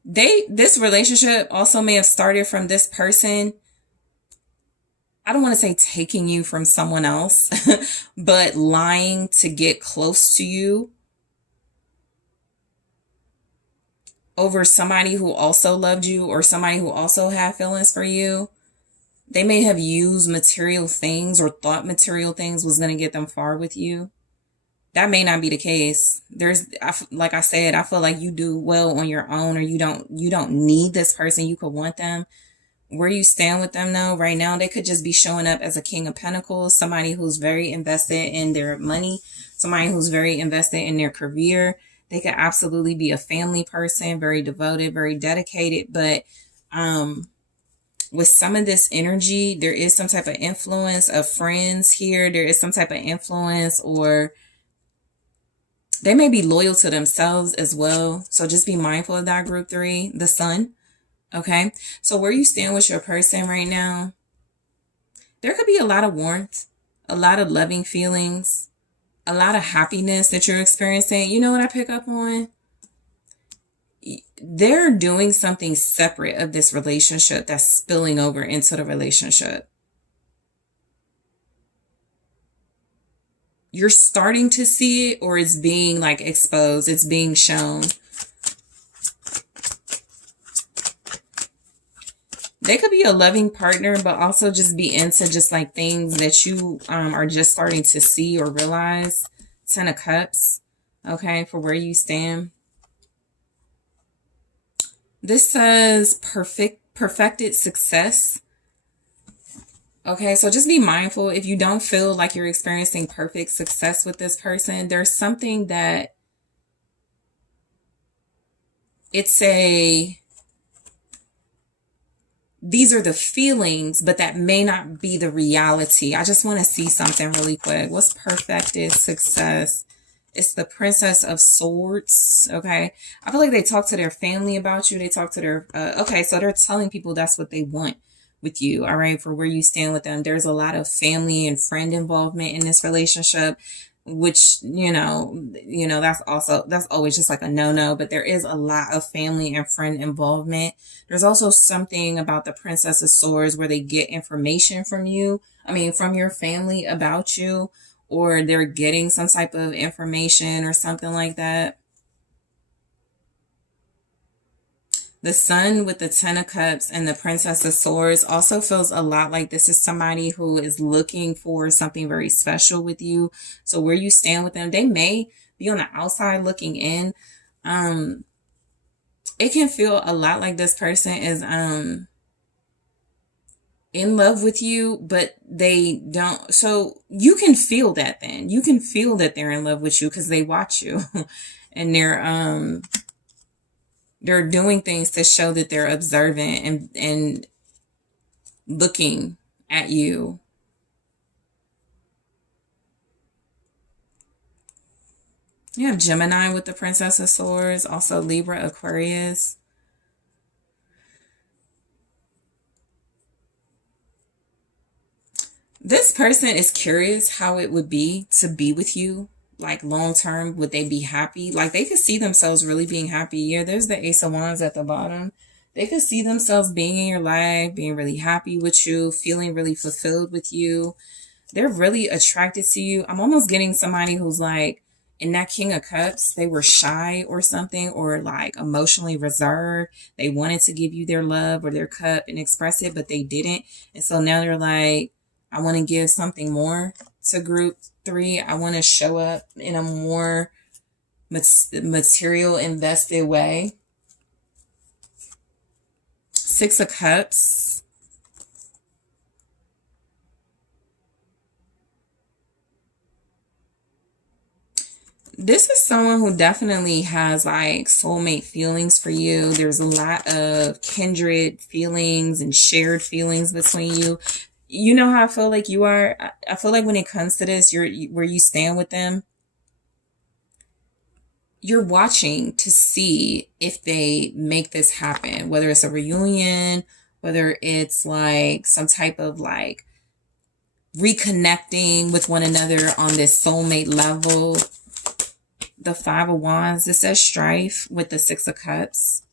This relationship also may have started from this person, I don't want to say taking you from someone else, but lying to get close to you over somebody who also loved you, or somebody who also had feelings for you. They may have used material things or thought material things was going to get them far with you. That may not be the case. Like I said, I feel like you do well on your own, or you don't need this person. You could want them. Where you stand with them though, right now, they could just be showing up as a King of Pentacles, somebody who's very invested in their money, somebody who's very invested in their career. They could absolutely be a family person, very devoted, very dedicated. But with some of this energy, there is some type of influence of friends here. There is some type of influence, or they may be loyal to themselves as well. So just be mindful of that. Group 3, the Sun. Okay. So where you stand with your person right now, there could be a lot of warmth, a lot of loving feelings, a lot of happiness that you're experiencing. You know what I pick up on? they're doing something separate of this relationship that's spilling over into the relationship. You're starting to see it, or it's being like exposed, it's being shown. They could be a loving partner, but also just be into just like things that you are just starting to see or realize. 10 of Cups, okay, for where you stand. This says perfected success. Okay, so just be mindful. If you don't feel like you're experiencing perfect success with this person, there's something that these are the feelings, but that may not be the reality. I just want to see something really quick. What's perfected success? It's the Princess of Swords, okay? I feel like they talk to their family about you. They talk to their, okay, so they're telling people that's what they want with you, all right, for where you stand with them. There's a lot of family and friend involvement in this relationship, which, that's always just like a no-no, but there is a lot of family and friend involvement. There's also something about the Princess of Swords where they get information from you, from your family about you, or they're getting some type of information or something like that. The Sun with the 10 of Cups and the Princess of Swords also feels a lot like this is somebody who is looking for something very special with you. So where you stand with them, they may be on the outside looking in. It can feel a lot like this person is in love with you, but they don't. So you can feel that then. You can feel that they're in love with you because they watch you and they're doing things to show that they're observant and looking at you. You have Gemini with the Princess of Swords, also Libra, Aquarius. This person is curious how it would be to be with you. Like long term, would they be happy? Like they could see themselves really being happy. Yeah, there's the Ace of Wands at the bottom. They could see themselves being in your life, being really happy with you, feeling really fulfilled with you. They're really attracted to you. I'm almost getting somebody who's like, in that King of Cups, they were shy or something, or like emotionally reserved. They wanted to give you their love or their cup and express it, but they didn't. And so now they're like, I want to give something more to group 3. I want to show up in a more material invested way. 6 of Cups. This is someone who definitely has like soulmate feelings for you. There's a lot of kindred feelings and shared feelings between you. You know how I feel like you are. I feel like when it comes to this, where you stand with them, you're watching to see if they make this happen, whether it's a reunion, whether it's like some type of like reconnecting with one another on this soulmate level. The 5 of Wands, this says strife with the 6 of Cups.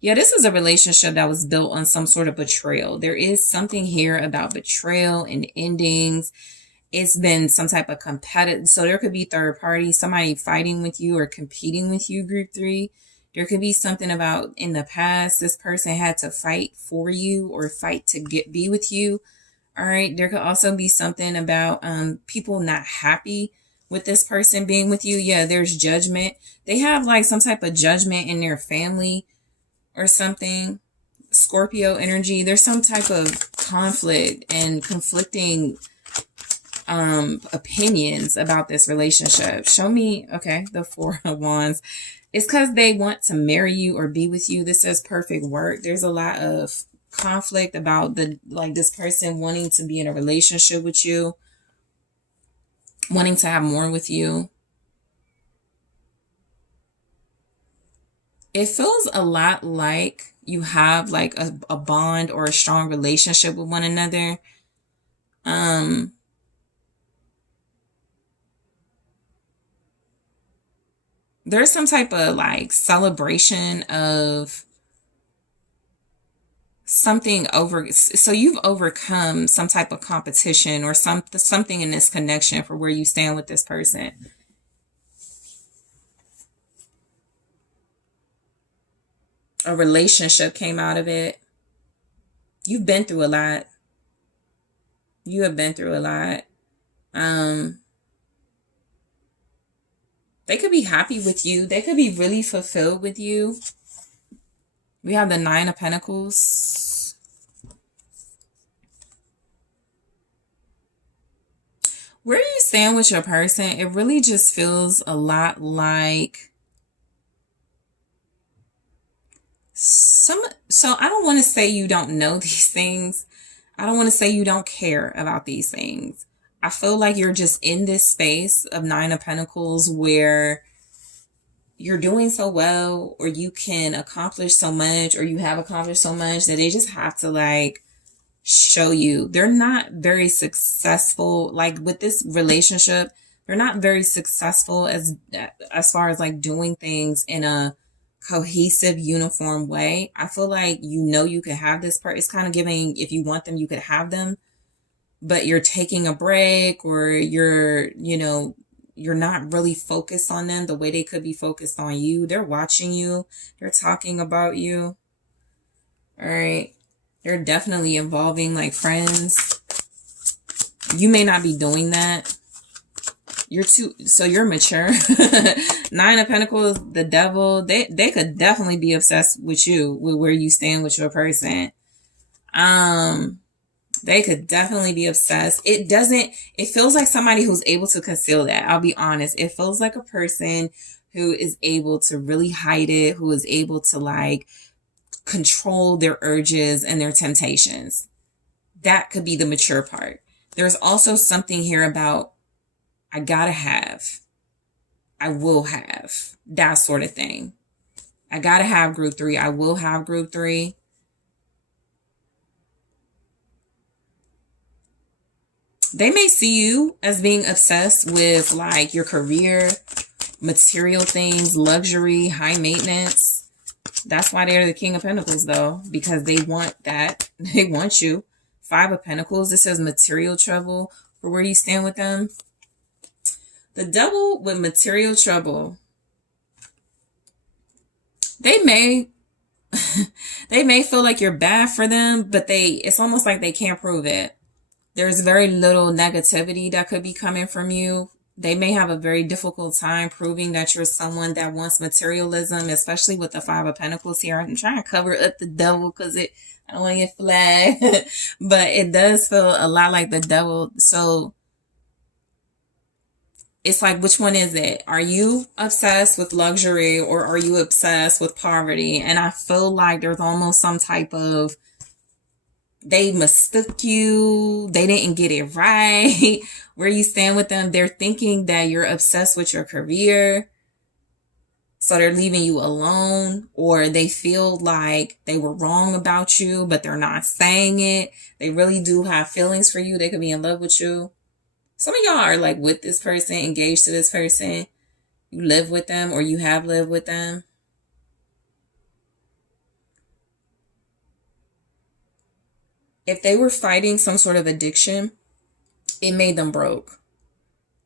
Yeah, this is a relationship that was built on some sort of betrayal. There is something here about betrayal and endings. It's been some type of competitive. So there could be third party, somebody fighting with you or competing with you, group 3. There could be something about in the past, this person had to fight for you or fight to be with you. All right. There could also be something about people not happy with this person being with you. Yeah, there's judgment. They have like some type of judgment in their family or something. Scorpio energy. There's some type of conflict and conflicting opinions about this relationship. Show me, okay, the 4 of Wands. It's because they want to marry you or be with you. This says perfect work. There's a lot of conflict about this person wanting to be in a relationship with you, wanting to have more with you. It feels a lot like you have like a bond or a strong relationship with one another. there's some type of like celebration of something over. So you've overcome some type of competition or something in this connection for where you stand with this person. A relationship came out of it. You've been through a lot. You have been through a lot. They could be happy with you. They could be really fulfilled with you. We have the Nine of Pentacles. Where you stand with your person, it really just feels a lot like so I don't want to say you don't know these things. I don't want to say you don't care about these things. I feel like you're just in this space of Nine of Pentacles where you're doing so well, or you can accomplish so much, or you have accomplished so much that they just have to like show you. They're not very successful. Like with this relationship, they're not very successful as far as like doing things in a cohesive, uniform way. I feel like you could have this part. It's kind of giving, if you want them, you could have them, but you're taking a break, or you're not really focused on them the way they could be focused on you. They're watching you. They're talking about you. All right. They're definitely involving like friends. You may not be doing that. You're mature. Nine of Pentacles, the Devil, they could definitely be obsessed with you, with where you stand with your person. They could definitely be obsessed. It feels like somebody who's able to conceal that. I'll be honest. It feels like a person who is able to really hide it, who is able to like control their urges and their temptations. That could be the mature part. There's also something here about, I gotta have, I will have, that sort of thing. I gotta have group 3. I will have group 3. They may see you as being obsessed with like your career, material things, luxury, high maintenance. That's why they're the King of Pentacles though, because they want that. They want you. 5 of Pentacles, this says material trouble for where you stand with them. The Devil with material trouble. They may feel like you're bad for them, but it's almost like they can't prove it. There's very little negativity that could be coming from you. They may have a very difficult time proving that you're someone that wants materialism, especially with the 5 of Pentacles here. I'm trying to cover up the Devil because I don't want to get flagged, but it does feel a lot like the Devil. So it's like, which one is it? Are you obsessed with luxury, or are you obsessed with poverty? And I feel like there's almost some type of, they mistook you. They didn't get it right. Where you stand with them, they're thinking that you're obsessed with your career. So they're leaving you alone, or they feel like they were wrong about you, but they're not saying it. They really do have feelings for you. They could be in love with you. Some of y'all are like with this person, engaged to this person. You live with them, or you have lived with them. If they were fighting some sort of addiction, it made them broke.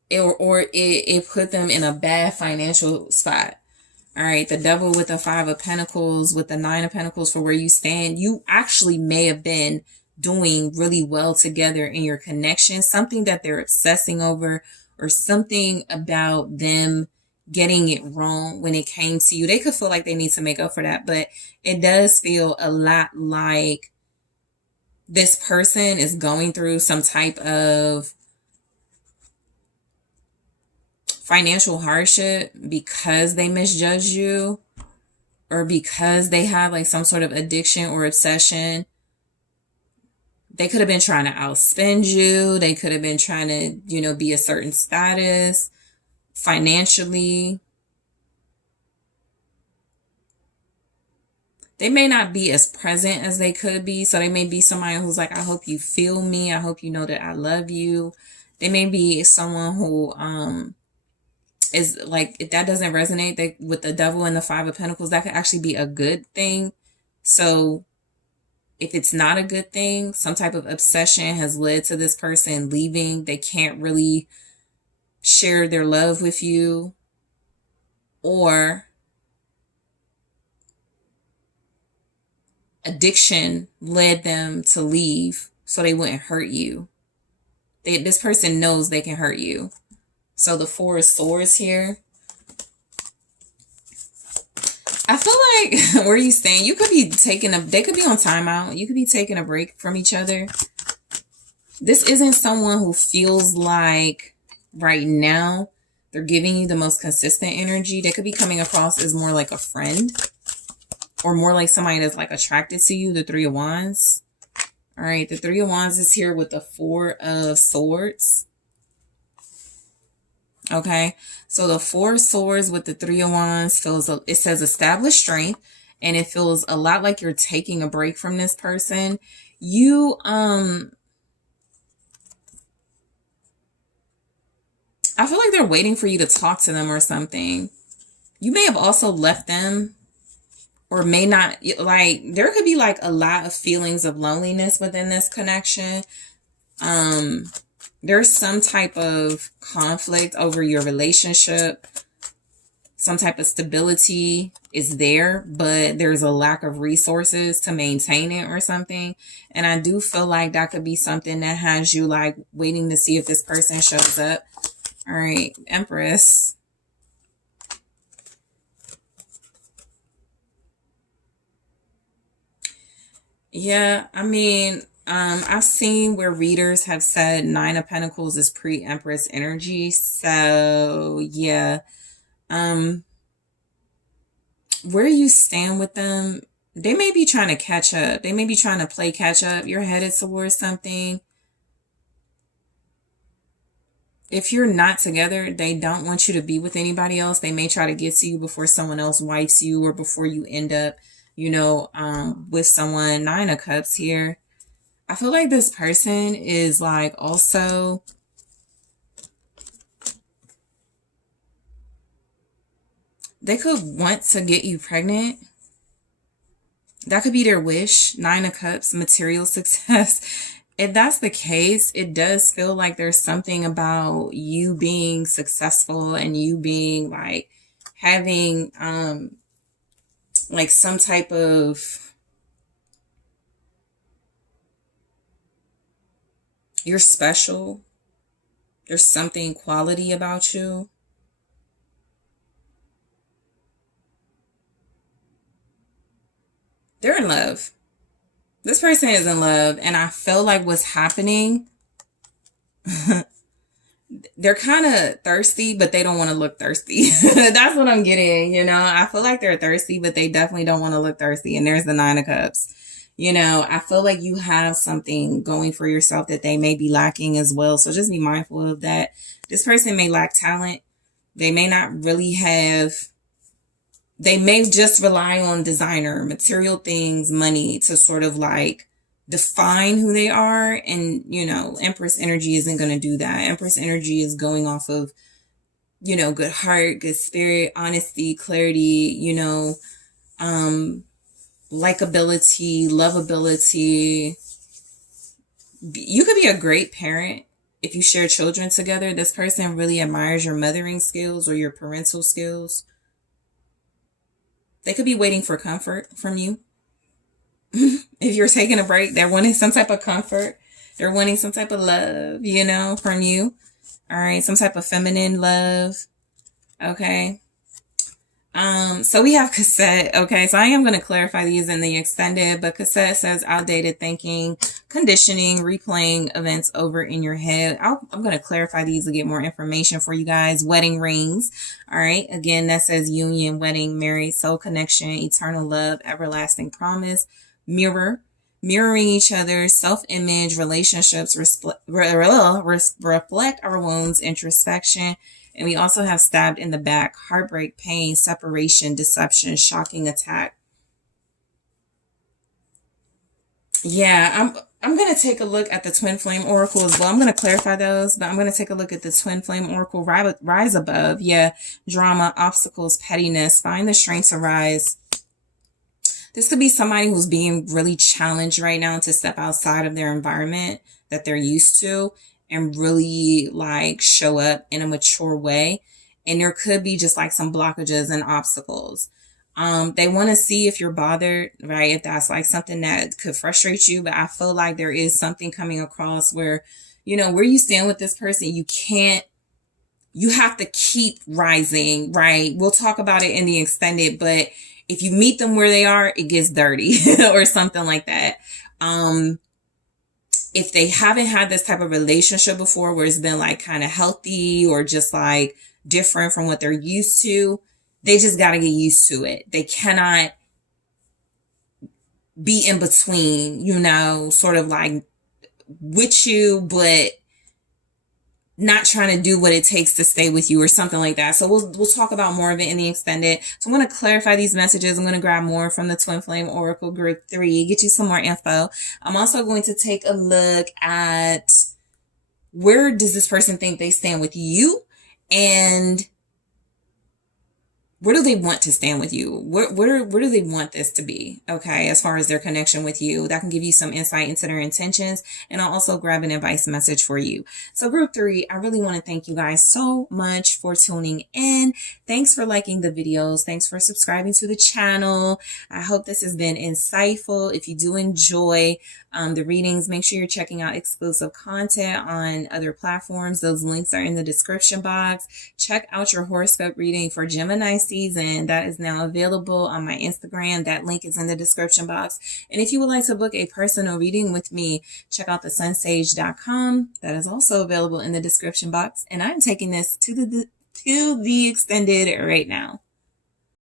It put them in a bad financial spot. All right, the Devil with the 5 of Pentacles, with the 9 of Pentacles for where you stand. You actually may have been doing really well together in your connection, something that they're obsessing over, or something about them getting it wrong when it came to you. They could feel like they need to make up for that, but it does feel a lot like this person is going through some type of financial hardship because they misjudged you, or because they had like some sort of addiction or obsession. They could have been trying to outspend you. They could have been trying to, be a certain status financially. They may not be as present as they could be. So they may be somebody who's like, I hope you feel me. I hope you know that I love you. They may be someone who is like, if that doesn't resonate with the Devil and the Five of Pentacles, that could actually be a good thing. So if it's not a good thing, some type of obsession has led to this person leaving. They can't really share their love with you, or addiction led them to leave so they wouldn't hurt you. This person knows they can hurt you. So the Four of Swords here. I feel like where you staying, you could be they could be on timeout. You could be taking a break from each other. This isn't someone who feels like right now they're giving you the most consistent energy. They could be coming across as more like a friend, or more like somebody that's like attracted to you, the Three of Wands. All right, the Three of Wands is here with the Four of Swords. Okay, so the Four of Swords with the Three of Wands it says establish strength, and it feels a lot like you're taking a break from this person. You, I feel like they're waiting for you to talk to them or something. You may have also left them, or may not, like, there could be like a lot of feelings of loneliness within this connection. There's some type of conflict over your relationship. Some type of stability is there, but there's a lack of resources to maintain it or something. And I do feel like that could be something that has you like waiting to see if this person shows up. All right, Empress. Yeah, I mean, I've seen where readers have said Nine of Pentacles is pre-Empress energy. So yeah, where you stand with them, they may be trying to catch up. They may be trying to play catch up. You're headed towards something. If you're not together, they don't want you to be with anybody else. They may try to get to you before someone else wipes you, or before you end up, with someone. Nine of Cups here. I feel like this person is like also they could want to get you pregnant. That could be their wish. Nine of Cups, material success. If that's the case, it does feel like there's something about you being successful and you being like having like some type of, you're special. There's something quality about you. They're in love. This person is in love, and I feel like what's happening, they're kind of thirsty, but they don't want to look thirsty. That's what I'm getting, I feel like they're thirsty, but they definitely don't want to look thirsty. And there's the Nine of Cups. I feel like you have something going for yourself that they may be lacking as well. So just be mindful of that. This person may lack talent. They may not really have, they may just rely on designer, material things, money to sort of like define who they are. And, Empress energy isn't going to do that. Empress energy is going off of, good heart, good spirit, honesty, clarity, likability, lovability. You could be a great parent if you share children together. This person really admires your mothering skills or your parental skills. They could be waiting for comfort from you. If you're taking a break, they're wanting some type of comfort. They're wanting some type of love, from you. All right, some type of feminine love. Okay. So we have cassette. Okay, so I am going to clarify these in the extended, but cassette says outdated thinking, conditioning, replaying events over in your head. I'm going to clarify these to get more information for you guys. Wedding rings. All right. Again, that says union, wedding, married, soul connection, eternal love, everlasting promise, mirroring each other, self-image, relationships, reflect our wounds, introspection. And we also have stabbed in the back, heartbreak, pain, separation, deception, shocking attack. Yeah, I'm going to take a look at the Twin Flame Oracle as well. I'm going to clarify those, but I'm going to take a look at the Twin Flame Oracle. Rise above. Yeah. Drama, obstacles, pettiness. Find the strength to rise. This could be somebody who's being really challenged right now to step outside of their environment that they're used to and really like show up in a mature way. And there could be just like some blockages and obstacles. They want to see if you're bothered, right? If that's like something that could frustrate you, but I feel like there is something coming across where, you know, where you stand with this person, you have to keep rising, right? We'll talk about it in the extended, but if you meet them where they are, it gets dirty or something like that. If they haven't had this type of relationship before where it's been like kind of healthy or just like different from what they're used to, they just got to get used to it. They cannot be in between, you know, sort of like with you, but not trying to do what it takes to stay with you or something like that. So we'll talk about more of it in the extended. So I'm going to clarify these messages. I'm going to grab more from the Twin Flame Oracle Group 3, get you some more info. I'm also going to take a look at where does this person think they stand with you, and where do they want to stand with you? Where do they want this to be? Okay, as far as their connection with you, that can give you some insight into their intentions. And I'll also grab an advice message for you. So group 3, I really want to thank you guys so much for tuning in. Thanks for liking the videos. Thanks for subscribing to the channel. I hope this has been insightful. If you do enjoy the readings, make sure you're checking out exclusive content on other platforms. Those links are in the description box. Check out your horoscope reading for Gemini season. That is now available on my Instagram. That link is in the description box. And if you would like to book a personal reading with me, check out TheSunSage.com. That is also available in the description box. And I'm taking this to the extended right now.